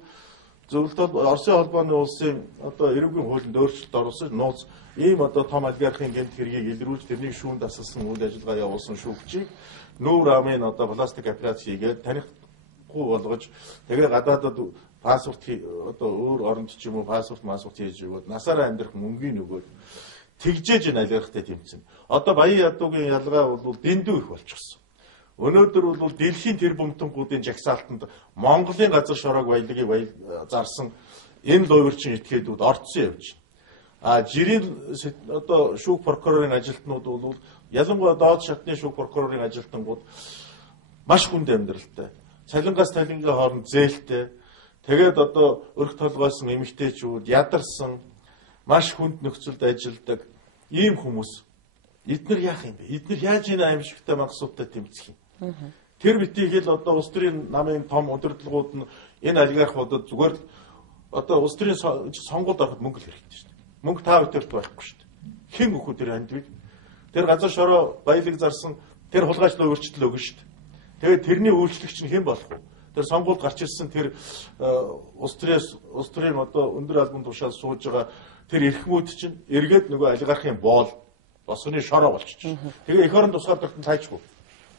зөвлөлт Оросын холбооны улсын одоо эрүүгийн хуулинд өөрчлөлт оруулсан нууц ийм одоо том олигархын гэмт хэргийг илрүүлж тэрнийг шүүн тасалсан үйл ажиллагаа явуулсан шүүгчийг нүүр амын одоо пластик операц хийгээд танихгүй болгож тэгээ гадаадад паспорт одоо өөр оронд ч юм уу паспорт хийж өгөөд насаараа амьдрах мөнгөний нөгөөд тэгжээж энэ олигархтай тэмцэн. Одоо Баян ядуугийн ялгаа бол дэндүү их болчихсон. Өнөөдөр бол дэлхийн тэр бомтонгуудын жагсаалтанд Монголын газар шороог баялагийг зарсан энэ луйварчин этгээдүүд орцсон явж байна. Жирийн одоо шүүх прокурорын ажилтнууд бол ялангуяа доод шатны шүүх прокурорын ажилтнууд маш хүнд амьдралтай. Цалингаас талингийн хооронд зээлтэй. Тэгээд одоо өрх толгойсон эмэгтэйчүүд ядарсан маш хүнд нөхцөлд ажилладаг ийм хүмүүс эдгээр яах юм бэ? Эдгээр яаж энэ аимшигтай мансуудтай тэмцэх юм? Тэр битгий хэл одоо улс төрийн намын том удирдлагууд нь энэ олигархуудад зүгээр одоо улс төрийн сонгуульд ороход мөнгө хэрэгтэй шүү дээ. Мөнгө таа битэрт байхгүй шүү дээ. Хэн өгөх тэр андвиг? Тэр газар шороо баялаг зарсан тэр хулгайчлал өөрчлөлт өгнө шүү дээ. Тэгээд тэрний үйлчлэгч нь хэн болох вэ? Тэр сонгуульд гарч ирсэн тэр улс төрийн одоо өндөр албан тушаал сууж байгаа тэр эрхмүүд чинь эргээд нөгөө олигархын боол босгоны шороо болчихчих. Тэгээ эх орон тусгаар тогтсон тайчгүй.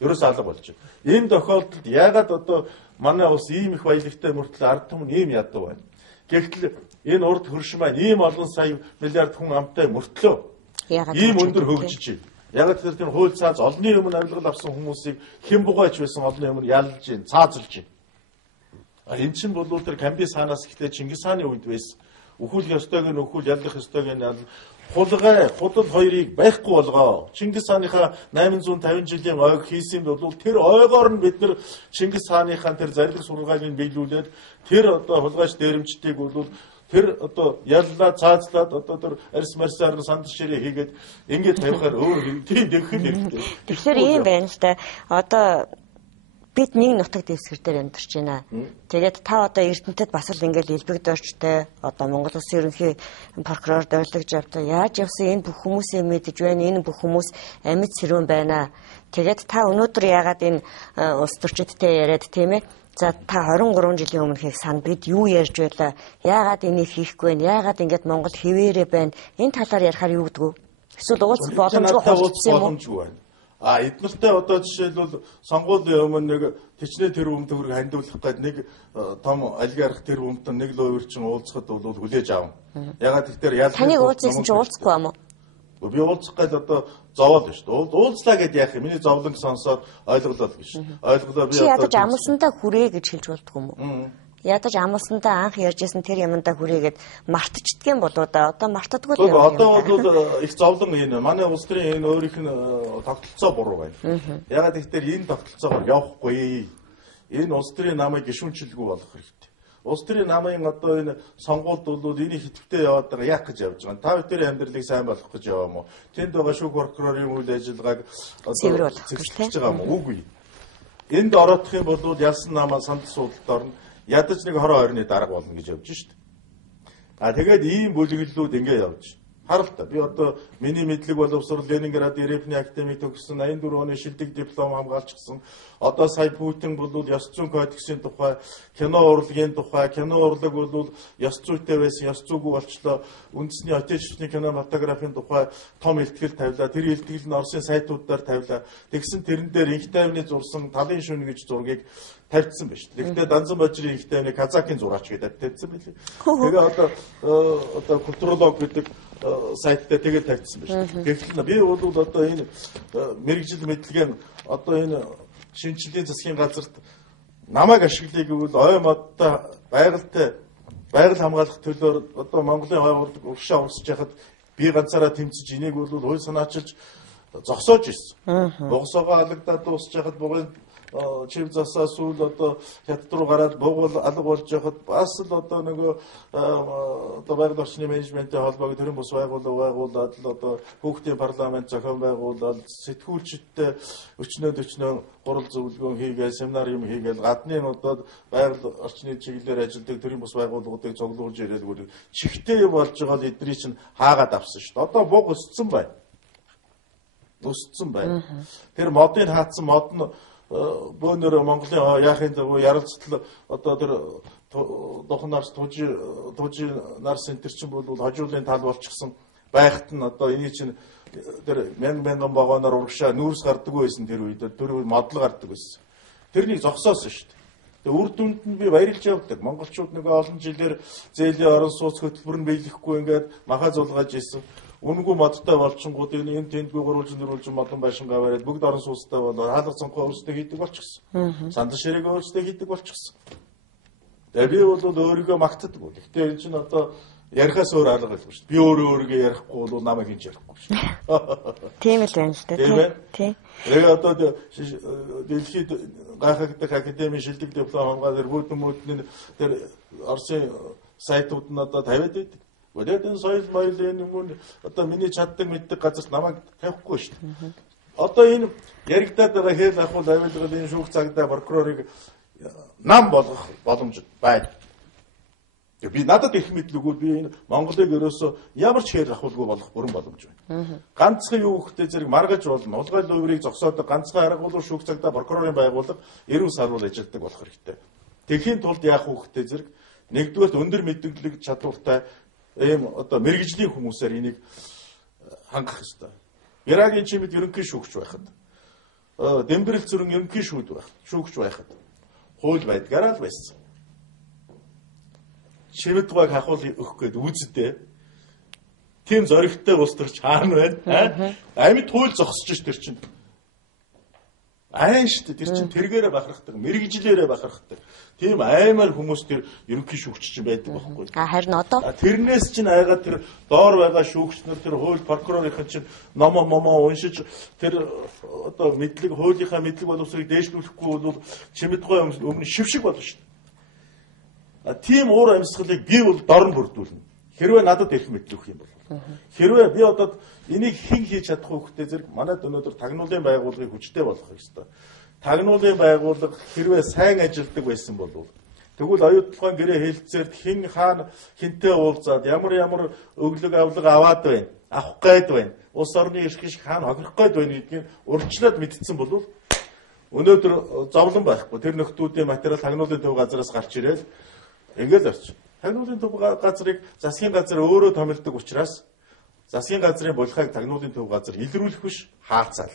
Ерөөс алга болж байна. Энэ тохиолдолд яагаад одоо манай улс ийм их баялагтай мөртлөө ард түмэн ийм ядуу байна. Гэхдээ энэ урд хөрш маань ийм олон сая миллиард хүн амтай мөртлөө Ийм өндөр хөгжиж байна. Яг тэр хууль цааз олонний өмнө авилгал авсан хүмүүсийг хэн бугайч байсан олонний өмнө ялж байна, цаазлж байна. Энэ чинь бол тэр Камби саанаас ихтэй Чингис хааны үед байсан. Өхүүл ёстойг нь өхүүл, яллах ёстойг нь ял. Худал хоёрыг байхгүй болгоо. Чингис хааныхаа 850 жилийн ойг хийсэн бол тэр ойгоор нь бид нар Чингис хааныхаа тэр зарилах сургаалыг биелүүлээд тэр одоо хулгайч дээрэмчдийг бол тэр одоо яллаа цаазлаад одоо тэр арьс марсаар санд ширээ хийгээд ингээд тавихаар өөр тийм дэгхэн хэрэгтэй. Тэгэхээр ийм байна л да. Одоо бид нэг нутаг дэвсгэр дээр амьдарч байна. Тэгээд та одоо Эрдэнэтэд бас л ингээл элбэг дорчтой одоо Монгол Улсын ерөнхий прокурор дөрөлдөж явдаа яаж явсан энэ бүх хүмүүсээ мэдэж байна. Энэ бүх хүмүүс амьд сэрүүн байна. Тэгээд та өнөөдөр яагаад энэ улс төрчидтэй яриад тийм ээ? За та 23 жилийн өмнөхийг санд бид юу ярьж байлаа? Яагаад энийг хийхгүй вэ? Яагаад ингэж Монгол хэвээрээ байна? Энэ талаар ярихаар юу гэдэг вэ? Эсвэл уулзах боломжгүй болсон юм уу? Эднэртэй одоо жишээлбэл сонгуулийн өмнө нэг төчнээ тэрбум төгрөг хандуулах гээд нэг том олигарх тэрбумтан нэг луйвэрчин уулзахад бол хүлээж аав. Ягаад гэхээр ял таныг уулзсан чинь уулзахгүй юм уу? Би уулзах гээд одоо зовоод байна шүү дээ. Уулзлаа гэд яах юм? Миний зовлон сонсоод ойлголоо гэж. Ойлголоо би одоо ядаж амлсандаа хүрээ гэж хэлж болдгоо юм уу? Ядаж амлсандаа анх ярьжсэн тэр юмдаа хүрээгээд мартчихдгийм болоо да. Одоо мартдаггүй юм. Одоо бол их зовлон энэ манай улс төрийн энэ өөрийнх нь тогтолцоо буруу байна. Ягаад гэхээр энэ тогтолцоогоор явахгүй. Энэ улс төрийн намайг гишүүнчлэлгүй болох хэрэгтэй. Улс төрийн намын одоо энэ сонгуульд бол энийг хэтвтэй яваад байгаа яах гэж явж байгаа. Та бүхэн амьдралыг сайн болгох гэж яваа мó. Тэнд байгаа шүүх прокурорын үйл ажиллагааг цэвэр болгох гэж байгаа мó. Үгүй. Энд ороодох юм бол ялсан намаа сандал суудалд орно. Ядаж нэг хороо ойрны дарга болно гэж явж шít. Тэгээд ийм бүлэглэлүүд ингэ явж. Харалта би одоо миний мэдлэг боловсрол Ленинград Еревний академик төгссөн 84 оны шилдэг диплом хамгаалчихсан. Одоо сая Путин бол ёс зүйн кодексийн тухай, кино урлагийн тухай, кино урлаг бол ёс зүйтэй байсан, ёс зүйгүй болчлоо. Үндэсний отечественный кинематографийн тухай том илтгэл тавилаа. Тэр илтгэл нь Оросын сайтуудаар тавилаа. Тэгсэн тэрэн дээр инх тайвны зурсан талын шүн гэж зургийг тавьдсан байна шүү дээ. Гэхдээ Данзан бажрын инх тайвны казакийн зураач гэдэг тавьдсан байлээ. Тэгээ одоо культуролог гэдэг сайт дээр тэгээд тавьдсан байна шүү дээ. Гэвч би бол одоо энэ мэрэгжил мэдлэгээ одоо энэ шинжилгээний засгийн газарт намайг ашиглая гэвэл ой модтой байгаль хамгаалах төлөөр одоо Монголын байгууллага урагшаа урсж яхад би ганцаараа тэмцэж энийг бол хууль санаачилж зогсоож ирсэн. Богсоогоо алагдаад дуусч яхад бугын чив засаа сүүл одоо хятад руу гараад богвол алга болж яхад бас л одоо нөгөө одоо байгаль орчны менежментийн холбоог төрийн бус байгуулад л одоо хүүхдийн парламент зохион байгуулаад сэтгүүлчдтэй өчнөө гурал зөвлөгөөн хийгээл семинар юм хийгээл гадны одоо байгаль орчны чиглэлээр ажилладаг төрийн бус байгууллагуудыг цуглуулж ирээд чихтэй болж байгаа л эдний чинь хаагаад авсан шүү дээ. Одоо бог өссөн байна. Тэр модын хаацсан мод нь бөөнөр Монголын яахын дагуу ярилцлал одоо тэр дохнарс тужи нарс энэ чинь бол хожуулын тал болчихсон байхад нь одоо эний чинь тэр мянган вагоноор урагшаа нүүрс гардаг байсан тэр үед тэр модл гардаг байсан. Тэрнийг зогсоосон шүү дээ. Тэгээ үр дүнд нь би баярлж явдаг. Монголчууд нөгөө олон жилээр зээлийн орон сууц хөтөлбөр нь биелэхгүй ингээд махаа зулгаж ирсэн. Үнэгүй модтой болчихгууд энэ тэндгүй гурвалж нөрүүлж модон байшингаа бариад бүгд орон сууцтай болоод хаалга цонхоо өөрсдөө хийдэг болчихсон. Сандан ширээг өөрсдөө хийдэг болчихсон. Тэгээ би бол өөрийгөө магтдаг. Гэхдээ энэ чинь одоо ярихаас өөр алга байлгүй шүү дээ. Би өөрийгөө ярихгүй бол намайг хинч ярихгүй шүү дээ. Тийм л байна шүү дээ. Тийм. Тэгээ одоо дэлхийд гайхагдах академийн шилдэг диплом хамгаалал бүдэн тэр Оросын сайтууд нь одоо тавиад байдаг. Өдөртөө соёл моёлын юм одоо миний чаддаг мэддэг газарт намайг тавихгүй шүү дээ. Одоо энэ яригдаад байгаа хэл ахуул авилгалын шүүх цагдаа прокурорыг нам болгох боломж байна. Би надад их мэдлэгүүд би энэ Монголыг ерөөсөө ямар ч хэл ахуулгүй болох бүрэн боломж байна. Ганцхан юу гэхтэй зэрэг маргаж болно. Улгай луйврыг зогсоодог ганцхан арга бол шүүх цагдаа прокурорын байгууллага 90 сар бол ажилладаг болох хэрэгтэй. Тэхийн тулд яах вэ гэхтэй зэрэг нэгдүгээр өндөр мэдээлэл чадвартай ийм одоо мэрэгжлийн хүмүүсээр энийг хангах ёстой. Ярагийн чимэд ерөнхий шүүгч байхад, Дэмбэрэл зүрэн ерөнхий шүүгч байхад хууль байдгаараа л байсан. Чимэд гуйг хахуул өгөх гээд үзэдээ тийм зоригтой улс төр хаана байна? Амьд хууль зогсож ш тэр чинь. Айн шүү дээ. Тэр чинь тэргээрээ бахархдаг, мэрэгжилээрээ бахархдаг. Тийм аймаар хүмүүс тэр ерөнхий шүүгч чинь байдаг байхгүй. Харин одоо тэрнээс чинь айгаад тэр доор байгаа шүүгчнэр тэр хууль прокурорынхан чинь номоо уншиж тэр одоо мэдлэг хуулийнхаа мэдлэг боловсрыг дээшлүүлэхгүй бол чимэдгой өмнө шившиг болно шүү дээ. Тийм уур амьсгалыг би бол дорн бүрдүүлнэ. Хэрвээ надад ирэх мэдлэг юм бол. Хэрвээ би одоо энийг хэн хийж чадах вэ гэхдээ зэрэг манайд өнөөдөр тагнуулын байгууллагыг хүчтэй болгох ёстой. Тагнуулын байгууллага хэрвээ сайн ажилдаг байсан бол тэгвэл оюутлогын гэрээ хэлэлцээрд хэн хаана хинтээ уулзаад ямар өглөг авлага аваад байна, авах гээд байна, улс орны эрх шиг хаана хохирох гээд байна гэдгийг урьдчилаад мэдсэн бол өнөөдөр зовлон байхгүй. Тэр нөхдүүдийн материал тагнуулын төв газраас гарч ирээд ингээд орчих. Тагнуулын төв газрыг засгийн газар өөрөө томилдог учраас засгийн газрын булхайг тагнуулын төв газар илрүүлэх биш хаацаал.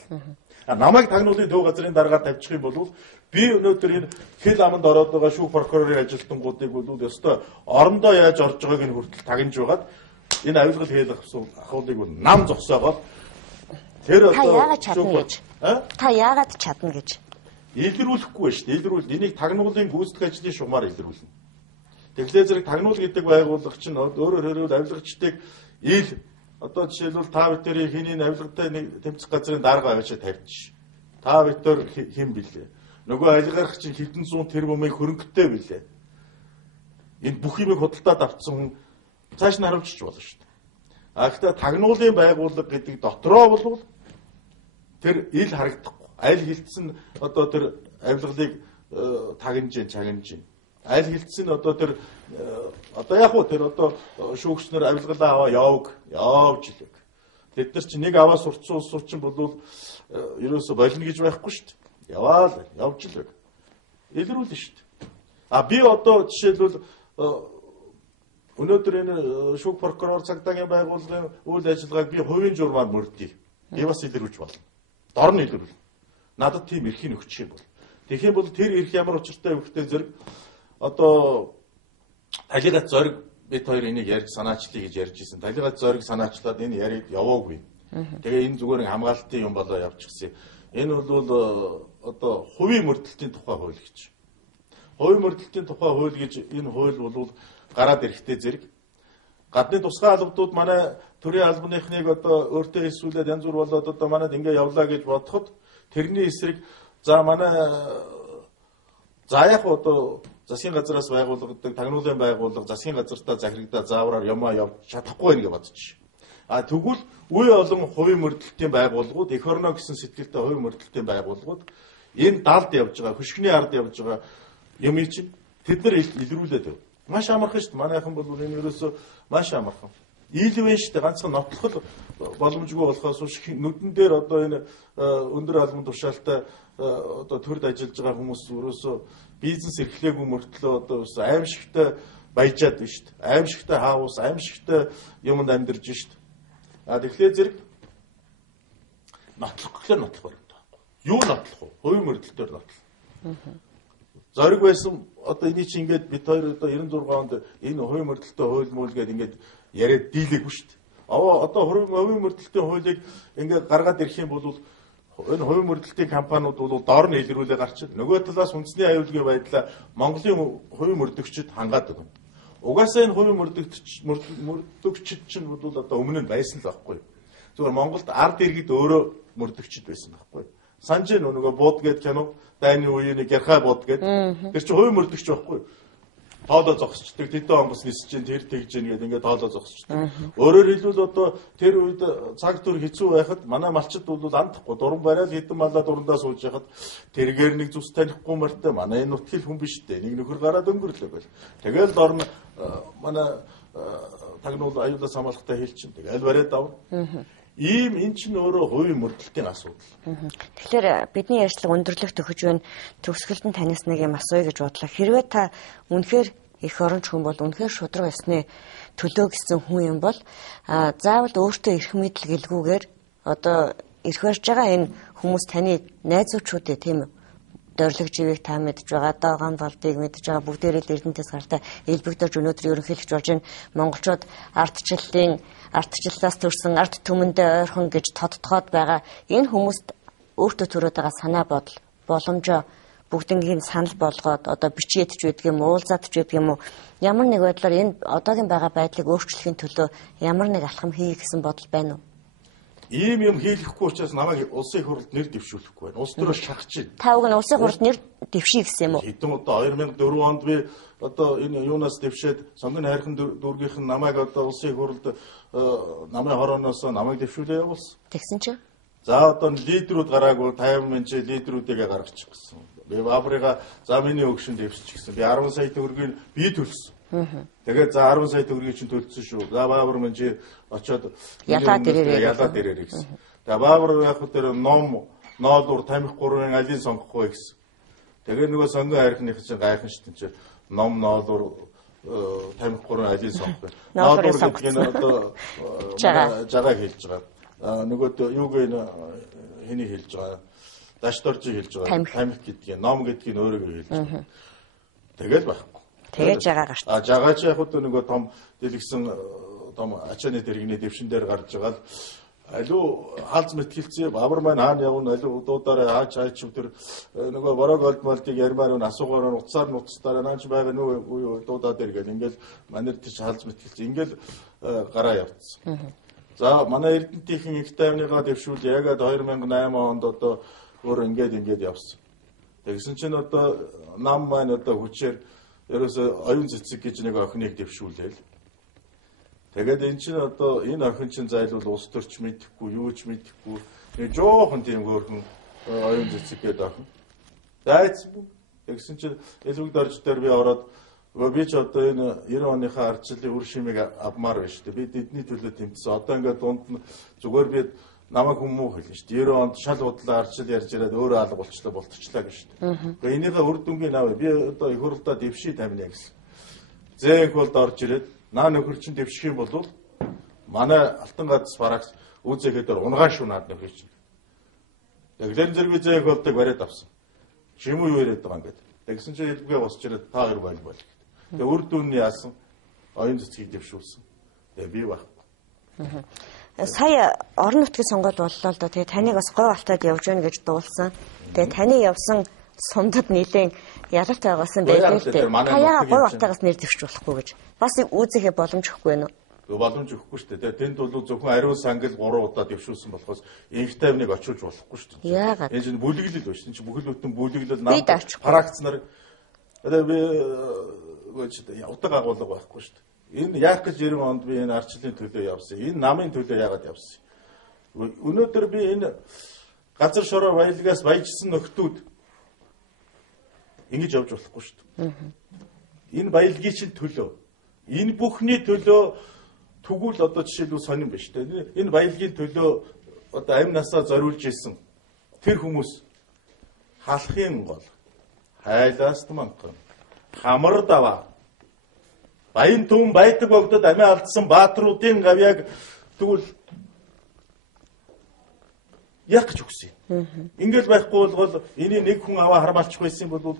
Намайг тагнуулын төв газрын дараагаар тавьчих юм бол би өнөөдөр энэ хэл аманд ороод байгаа шүүх прокурорын ажилтнуудыг бол ёстой орондоо яаж орж байгааг нь хүртэл тагнаж байгаад энэ авилгал хэл ахуулыг бол нам зогсоогоод тэр одоо та яагаад чадна гэж илрүүлэхгүй шүү дээ. Илрүүл энийг тагнуулын гүйцэтгэх ажлын шугамар илрүүлнэ. Тэгэхээр зэрэг тагнуул гэдэг байгууллага чинь өөрөөр хэлбэл авилгачдыг ил одоо жишээлбэл та бүхэн хэний авилгатай нэг тэмцэх газрын дарга аваачаа тавьчих. Та бүхэн хэн билээ? Нөгөө алгарх чинь хэдэн зуун тэрбумыг хөрөнгөтэй билээ. Энэ бүх юмыг худалдаад авцсан хүн цааш нь харамжчих болно шүү дээ. Гэхдээ тагнуулын байгууллага гэдэг дотроо бол тэр ил харагдахгүй. Аль хилцэн одоо тэр авилгалыг чагнаж аль хилцэн одоо тэр одоо яг уу тэр одоо шүүгчнэр авилгалаа аваа явж илэг. Тэд нар чи нэг аваа сурцсан улс сурчин бол ерөөсө болно гэж байхгүй шүү дээ. Яваал явж илэг. Илрүүлнэ шүү дээ. Би одоо жишээлбэл өнөөдөр энэ шүүх прокурор цагдаагийн байгууллагын үйл ажиллагааг би хувийн журмаар мөрдье. Би бас илрүүлж болно. Дор нь илрүүл. Надад тийм эрхийг өгчих юм бол. Тэгэх юм бол тэр эрх ямар учиртай вэ гэхтэй зэрэг одоо талигац зориг бид хоёр энийг ярьж санаачлаа гэж ярьж ирсэн. Талигац зориг санаачлаад энэ яриг яваагүй. Тэгээ энэ зүгээр хамгаалтын юм болоо явчихсан. Энэ бол одоо хувийн мөрдөлтийн тухай хууль гэж. Хувийн мөрдөлтийн тухай хууль гэж энэ хууль бол гараад ирэхтэй зэрэг гадны тусгай албадууд манай төрийн албаныхныг одоо өөртөө хэлсүүлээд янз бүр болоод одоо манайд ингэ явлаа гэж бодоход тэрний эсрэг за манай яг одоо засгийн газраас байгуулагддаг тагнуулын байгууллага засгийн газартаа захирагдаа заавраар ямаа явж чадахгүй байх гэж бодчих. Тэгвэл үе олон хувийн мөрдөлтийн байгууллагууд эх орно гэсэн сэтгэлтэй хувийн мөрдөлтийн байгууллагууд энэ далд явж байгаа хөшгөний ард явж байгаа юм чинь тэд нар илрүүлээд байв. Маш амархан шүү дээ. Манайхан бол энэ ерөөсөө маш амархан. Ийлвэн шүү дээ. Ганцхан нотлох боломжгүй болохоос нүдэн дээр одоо энэ өндөр албан тушаалтай одоо төрд ажиллаж байгаа хүмүүс ерөөсөө бизнес эрхлээгүй мөртлөө одоо аимшигтай баяжаад байна шүү дээ. Аимшигтай хаус, аимшигтай юмд амьдарч шүү дээ. Тэгэхээр зэрэг нотлох гэхлээр нотлох хэрэгтэй байхгүй. Юу нотлох вэ? Хувийн мөрдөлтөөр нотлох. Зориг байсан одоо эний чинь ингээд бид хоёр одоо 96 онд энэ хувийн мөрдөлтөй хууль мөл гээд ингээд яриад дийлээгүй шүү дээ. Одоо хувийн мөрдөлтөй хуулийг ингээд гаргаад ирэх юм бол энэ хувийн мөрдөлтийн компаниуд бол доор нь илрүүлээ гарчил. Нөгөө талаас үндэсний аюулгүй байдлаа Монголын хувийн мөрдөгчид хангаад өгнө. Угаасаа энэ хувийн мөрдөгчид чинь бол одоо өмнө нь байсан л байхгүй. Зүгээр Монголд ард иргэд өөрөө мөрдөгчид байсан байхгүй. Санаж нөгөө бууд гээд кино дайны үеийн гэрхай бууд гээд тэр чинь хувийн мөрдөгч байхгүй. Тоолоо зогсчдаг, тэдэн онгоц нисэж чинь тэр тэгж гин гээд ингээд тоолоо зогсчдаг. Өөрөөр хэлбэл одоо тэр үед цаг түр хэцүү байхад манай малчид бол андахгүй дуран барайл хэдэн малаа дурандаа сууж яхад тэргээр нэг зүс танихгүй мартай манай энэ нутгил хүн биш дээ. Нэг нөхөр гараад өнгөрлөө гэл. Тэгэл дорн манай тагнуул аюулаас хамгаалахтай хэлчин. Тэгэл бариад давна. Ийм эн чинь өөрөө хувийн мөрдөлтийн асуудал. Тэгэхээр бидний ярьцлага өндөрлөх төхөж байна. Төгсгөлд нь танаас нэг юм асууя гэж бодлоо. Хэрвээ та үнэхээр эх оронч хүн бол үнэхээр шудраг ёсны төлөө гэсэн хүн юм бол заавал өөртөө эрх мэдэл гэлгүйгээр одоо эрх барьж байгаа энэ хүмүүс таны найзуучууд ээ тийм үү? Дөрөлг живийг та мэдж байгаа, Догоон болдыг мэдж байгаа, бүгдээрээ л Эрдэнэтес гартай элбэгдэж өнөөдөр ерөнхийлөгч болж байна. Монголчууд ардчлалаас төрсэн ард түмэндээ ойрхон гэж тодтогоод байгаа. Энэ хүмүүст өөртөө төрөөд байгаа санаа бодол, боломжоо бүгднийг санал болгоод одоо бичээдч байдаг юм уу, уулзаадч байдаг юм уу? Ямар нэг байдлаар энэ одоогийн байгаа байдлыг өөрчлөхийн төлөө ямар нэг алхам хийх гэсэн бодол байна уу? Ийм юм хийлэхгүй учраас намайг улсын их хурлд нэр дэвшүүлэхгүй байна. Улс төрөө шахаж байна. Та уг нь улсын хурлд нэр дэвших гэсэн юм уу? Хэдэн удаа 2004 онд би одоо энэ юунаас дэвшээд Сонгон хайрхан дүүргийнх нь намайг одоо улсын их хурлд намын хорооноос намайг дэвшүүлээ явуулсан. Тэгсэн чинь за одоо лидерүүд гараагүй 50 мянган лидерүүдээ гаргачих гэсэн. Би Баабрыга за миний өгшин дэвшчих гэсэн. Би 10 сая төгрөгийг би төлсөн. Тэгээд за 10 сая төгрөгийг чинь төлсөн шүү. За Баабар мэн чи очоод ялаад ирээрэй гэсэн. Тэгээд Баабар яг хөтөр ноолуур тамхи 3-ын алийг сонгох вэ гэсэн. Тэгээд нөгөө сонгон хайрхных чинь гайхан штэ чи ном ноолуур тамхи 3-ын алийг сонгох. Ноолуур гэдэг нь одоо жагаа хэлж байгаа. Нөгөө юуг энэ хэний хэлж байгаа. Дашторжи хэлж байгаа. Тамхи гэдгийг ном гэдгийг өөрөөгөө хэлж байгаа. Тэгэл байхгүй. Тэгээд жагаа гарч. Жагаа чи яг хөтө нөгөө том дэлгэсэн том ачааны дэргэний дэвшин дээр гарч байгаа л алуу хаалц мэтгэлцээ Баабар маань хаана явна алуу дуудаараа хаач өдөр нөгөө борог олдмолтыг ярмаар нь асуугаар нь уцаар нуцтаараа наач байгаа нөгөө дуудаад иргээл ингээл манер тийч хаалц мэтгэлцээ ингээл гараа явцсан. За манай Эрдэнэтийн их тайвныгаа дэвшүүл ягаад 2008 онд одоо өөр ингээд явсан. Тэгсэн чинь одоо нам маань одоо хүчээр ерөөсө оюун цэцэг гэж нэг охиныг дэвшүүлээл. Тэгээд эн чинь одоо энэ охин чинь зайлвал улс төрч мэдэхгүй, юу ч мэдэхгүй. Нэг жоохон тийм хөөрхөн оюун цэцэг гэдэг охин. Зайц тэгсэн чинь элбэг дорж дээр би ороод би ч одоо энэ 90 оныхаа ардчлалын үр шимийг авмаар байна шүү дээ. Би тэдний төлөө тэмцсэн. Одоо ингээд дунд нь зүгээр би намайг хүмүүх хэлнэ шүү дээ. 90 онд шал удлаа ардчил ярьж ирээд өөрөө алга болчихлоо гэж шүү дээ. Гэхдээ энийхээ үр дүнгийн аваа би одоо их хурлаа дэвший тамина гэсэн. Зээнх болд орж ирээд наа нөхөр чинь дэвших юм бол манай алтан гац барагч үзэхэд унгаан шүү наад нөхөр чинь. Тэглэн зэрэг би зээнх болдог бариад авсан. Чимүү юу яриад байгаа юм гээд. Тэгсэн чинь хэлбгээ босч ирээд та хоёр бойл бол. Тэгээ үр дүнний яасан оюун цэцгийг дэвшүүлсэн. Тэгээ би байхгүй. Сая орон нутгийн сонгуул боллоо л да. Тэгээ таныг бас говь алтаад явж гэнэ гэж дуулсан. Тэгээ таны явсан сумдад нэлээд ялалтай байгасан байлгүй л дээ. Та яа говь алтаагаас нэр дэвшүүлэхгүй гэж. Бас үүсэхээ боломж өгөхгүй байна уу? Боломж өгөхгүй шүү дээ. Тэнд бол зөвхөн ариун сангал 3 удаа дэвшүүлсэн болохоос инх тайвныг очиж болохгүй шүү дээ. Яагаад? Энэ чинь бүлэглэл байна шүү. Бүхэл бүтэн бүлэглэл нам практик нар одоо би утга агуулга байхгүй шүү дээ. Энэ яах гэж 90 онд би энэ ардчлалын төлөө явсан. Энэ намын төлөө яагаад явсан? Өнөөдөр би энэ газар шороо баялагаас баяжсан нөхдүүд ингэж явж болохгүй шүү дээ. Энэ баялагын чинь төлөө. Энэ бүхний төлөө тэгвэл одоо жишээлбэл сонирн биш дээ. Энэ баялагын төлөө одоо амь насаа зориулж исэн тэр хүмүүс халахын гол хайлаас манхан хамар даваа баян түн байдаг богдод амиа алдсан баатруудын гавьяаг тэгвэл яг гэж өгсөн. Ингээл байхгүй бол энийг нэг хүн аваа хармалчих байсан бол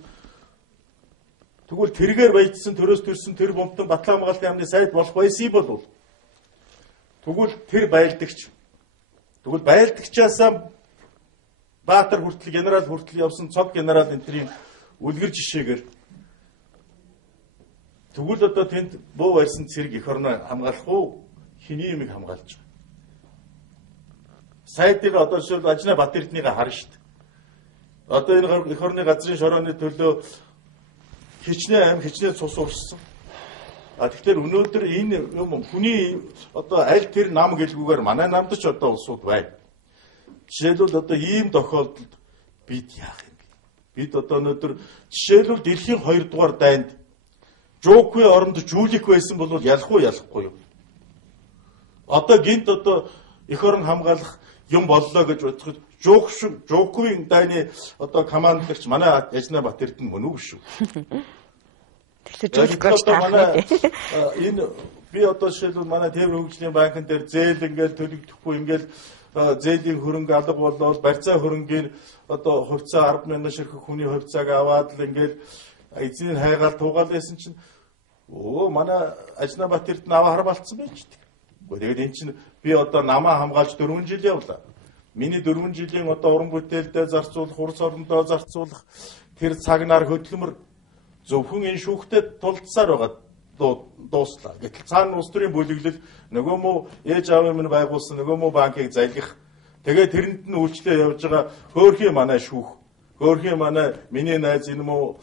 тэгвэл тэргээр баяжсан төрөөс төрсөн тэр бомтон Батлан хамгаалалтын амны сайд болох байсан бол тэгвэл тэр байлдагч тэгвэл байлдагчаасаа Баатар хүртэл генерал хүртэл явсан цог генерал энтрийн үлгэр жишээгээр тэгвэл одоо тэнд буу барьсан цэрэг эх орноо хамгаалах уу? Хиний юмыг хамгаалж байгаа. Сайдыг одоо жишээл Ажна Батэрднийг харна шүү дээ. Одоо энэ эх орны газрын шорооны төлөө хичнээн цус урссан. Тэгэхээр өнөөдөр энэ юм хүний одоо аль тэр нам гэлгүүгээр манай намд ч одоо улсууд байна. Жишээлбэл одоо ийм тохиолдолд бид яах юм бэ? Бид одоо өнөөдөр жишээлбэл дэлхийн 2 дугаар дайнд Жокгүй оронд жүүлэх байсан бол ялах уу ялахгүй юу? Одоо гинт одоо эх орон хамгаалах юм боллоо гэж бодоход Жокгүй дайны одоо командлагч манай Ажна Батэрдэн мөн үү шүү. Тэгэхээр жуулгаж таарах энэ би одоо жишээлбэл манай Тээвэр хөгжлийн банкн дээр зээл ингээл төлөгдөхгүй ингээл зээлийн хөрөнгө алга болоод барьцаа хөрөнгийн одоо хувьцаа 10 мянган ширхэг хүний хувьцааг аваад л ингээл эзнийг хайгаал туугаал байсан чинь манай Ажнабат Эрдэнэ аваа харбалцсан байж дээ. Тэгээд эн чинь би одоо намаа хамгаалж 4 жил явлаа. Миний 4 жилийн одоо уран бүтээлдээ зарцуулах, урс орондоо зарцуулах тэр цагнаар хөдөлмөр зөвхөн энэ шүүхтэд тулдсаар байгаа дууслаа. Гэтэл цаана улс төрийн бүлэглэл нөгөө мó ээж аавын минь байгуулсан нөгөө мó банкыг залгих. Тэгээд тэрэнд нь үйлчлээ явж байгаа хөөрхийн манай шүүх. Хөөрхийн манай миний найз энэ мó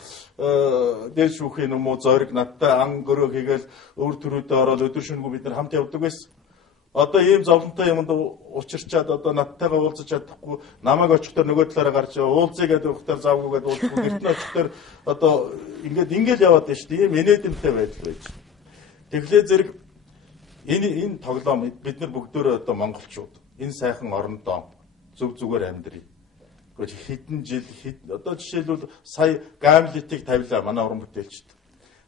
дээд шүүхийн мó зориг надтай ан гөрөө хийгээл өөр төрөдөө ороод өдөр шөнөгүй бид нар хамт явдаг байсан. Одоо ийм зовлонтой юмд учирчаад одоо надтайгаа уулзаж чадахгүй намайг очихдоо нөгөө талаараа гарч уулзъя гэдэг ухтаар завгүй гэдэг уулзахгүй гэртэн очихдоо одоо ингээд яваад байна шүү дээ. Ийм инээдэмтэй байдал байж. Тэгэхээр зэрэг энэ тоглоом бид нар бүгдөө одоо монголчууд энэ сайхан орондоо зүг зүгээр амьдрий. Гэхдээ хэдэн жил одоо жишээлбэл сая Гамлетийг тавилаа манай уран бүтээлчд.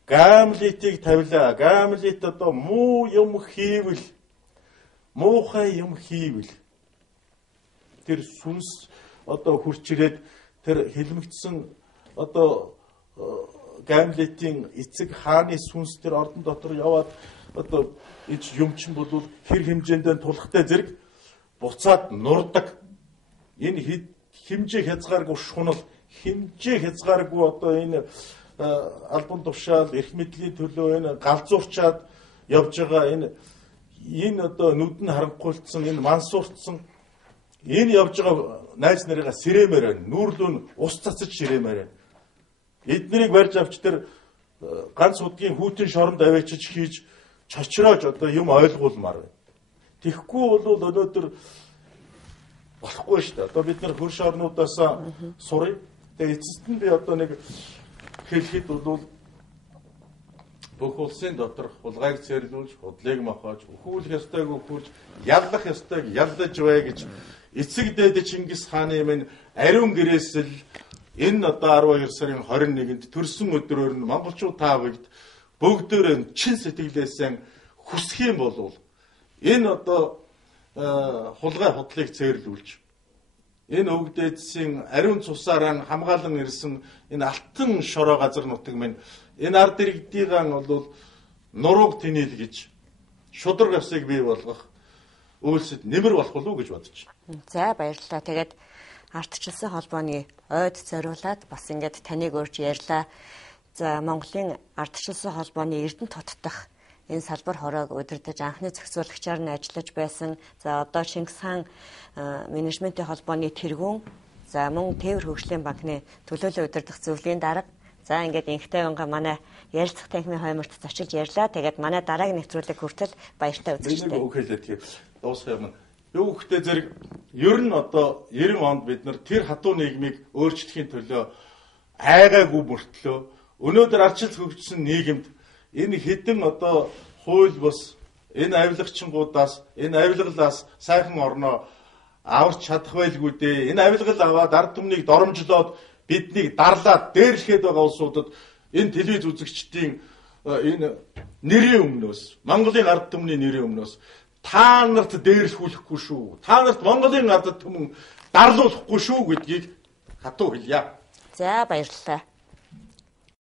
Гамлетийг тавилаа. Гамлет одоо муу юм хийвэл муухай юм хийвэл тэр сүнс одоо хурч ирээд тэр хэлмэгдсэн одоо Гамлетийн эцэг хааны сүнс тэр ордон дотор яваад одоо ич юмчин болвол хэр хэмжээндээ тулахтай зэрэг буцаад нурдаг. Энэ хэмжээ хязгааргүй шунал, хэмжээ хязгааргүй одоо энэ албан тушаал, эрх мэдлийн төлөө энэ галзуурчаад явж байгаа энэ одоо нүдэн харанхуйлцсан, энэ мансуурцсан энэ явж байгаа найз нарыгаа сэрэмээр байна. Нүүрлөө нь ус цацаж сэрэмээр байна. Эднийг барьж авч тэр ганц удгийн хүүтэн шоронд аваачиж хийж чочроож одоо юм ойлгуулмаар байна. Тэгэхгүй бол өнөөдөр болохгүй шүү дээ. Одоо бид нар хөрш орнуудаас сурыг. Тэгээ эцэст нь би одоо нэг хэлэхэд бол бүх улсын доторх хулгайг цэрлүүлж, худлыг мохоож, өхүүлэх ёстойг өхүүлж, яллах ёстойг яллаж бай гэж эцэг дээд Чингис хааны минь ариун гэрээсэл энэ одоо 12 сарын 21-нд төрсөн өдрөөр нь монголчууд та бүгд бүгдөө чин сэтгэлээсээ хүсэх юм бол энэ одоо хулгай худлыг цэрлүүлж энэ өвгдээдсийн ариун цусаараа хамгаалan ирсэн энэ алтан шороо газар нутаг минь энэ ард иргэдийн бол нурууг тэнэлгэж шудраг явсыг бий болгох үйлсэд нэмэр болох болов уу гэж бодож байна. За баярлалаа. Тэгээд ардчилсан холбооны ойд зориулаад бас ингээд таныг урьж ярьлаа. За Монголын ардчилсан холбооны Эрдэнэ тот дахь энэ салбар хороог удирдах анхны зохицуулагчаар нь ажиллаж байсан. За одоо Чингис хаан менежментийн холбооны тэргүүн, за мөн Тээвэр хөгжлийн банкны төлөөлөл удирдах зөвлөлийн дарга. За ингээд инхтэй унга манай ярилцах танхимын хойморт зочилж ярьлаа. Тэгээд манай дараагийн нэвтрүүлэг хүртэл баяртай үзэгчтэй. Нэг үгэлээ тийм дуусгах юм. Юу гэхдээ зэрэг ер нь одоо 90 онд бид нар тэр хатуу нийгмийг өөрчлөхийн төлөө айгаагүй мөртлөө өнөөдөр ардчил хөгжсөн нийгэмд энэ хэдэн одоо хууль бус энэ авилгачингуудаас энэ авилгалаас сайхан орноо аварч чадах байлгүй дээ. Энэ авилгал аваад ард түмнийг доромжлоод биднийг дарлаад дээрлэхэд байгаа улсуудад энэ телевиз үзэгчдийн энэ нэрийн өмнөөс Монголын ард түмний нэрийн өмнөөс та нарт дээрлэхүүлэхгүй шүү. Та нарт Монголын ард түмэн дарлуулахгүй шүү гэдгийг хатуу хэлье. За баярлалаа.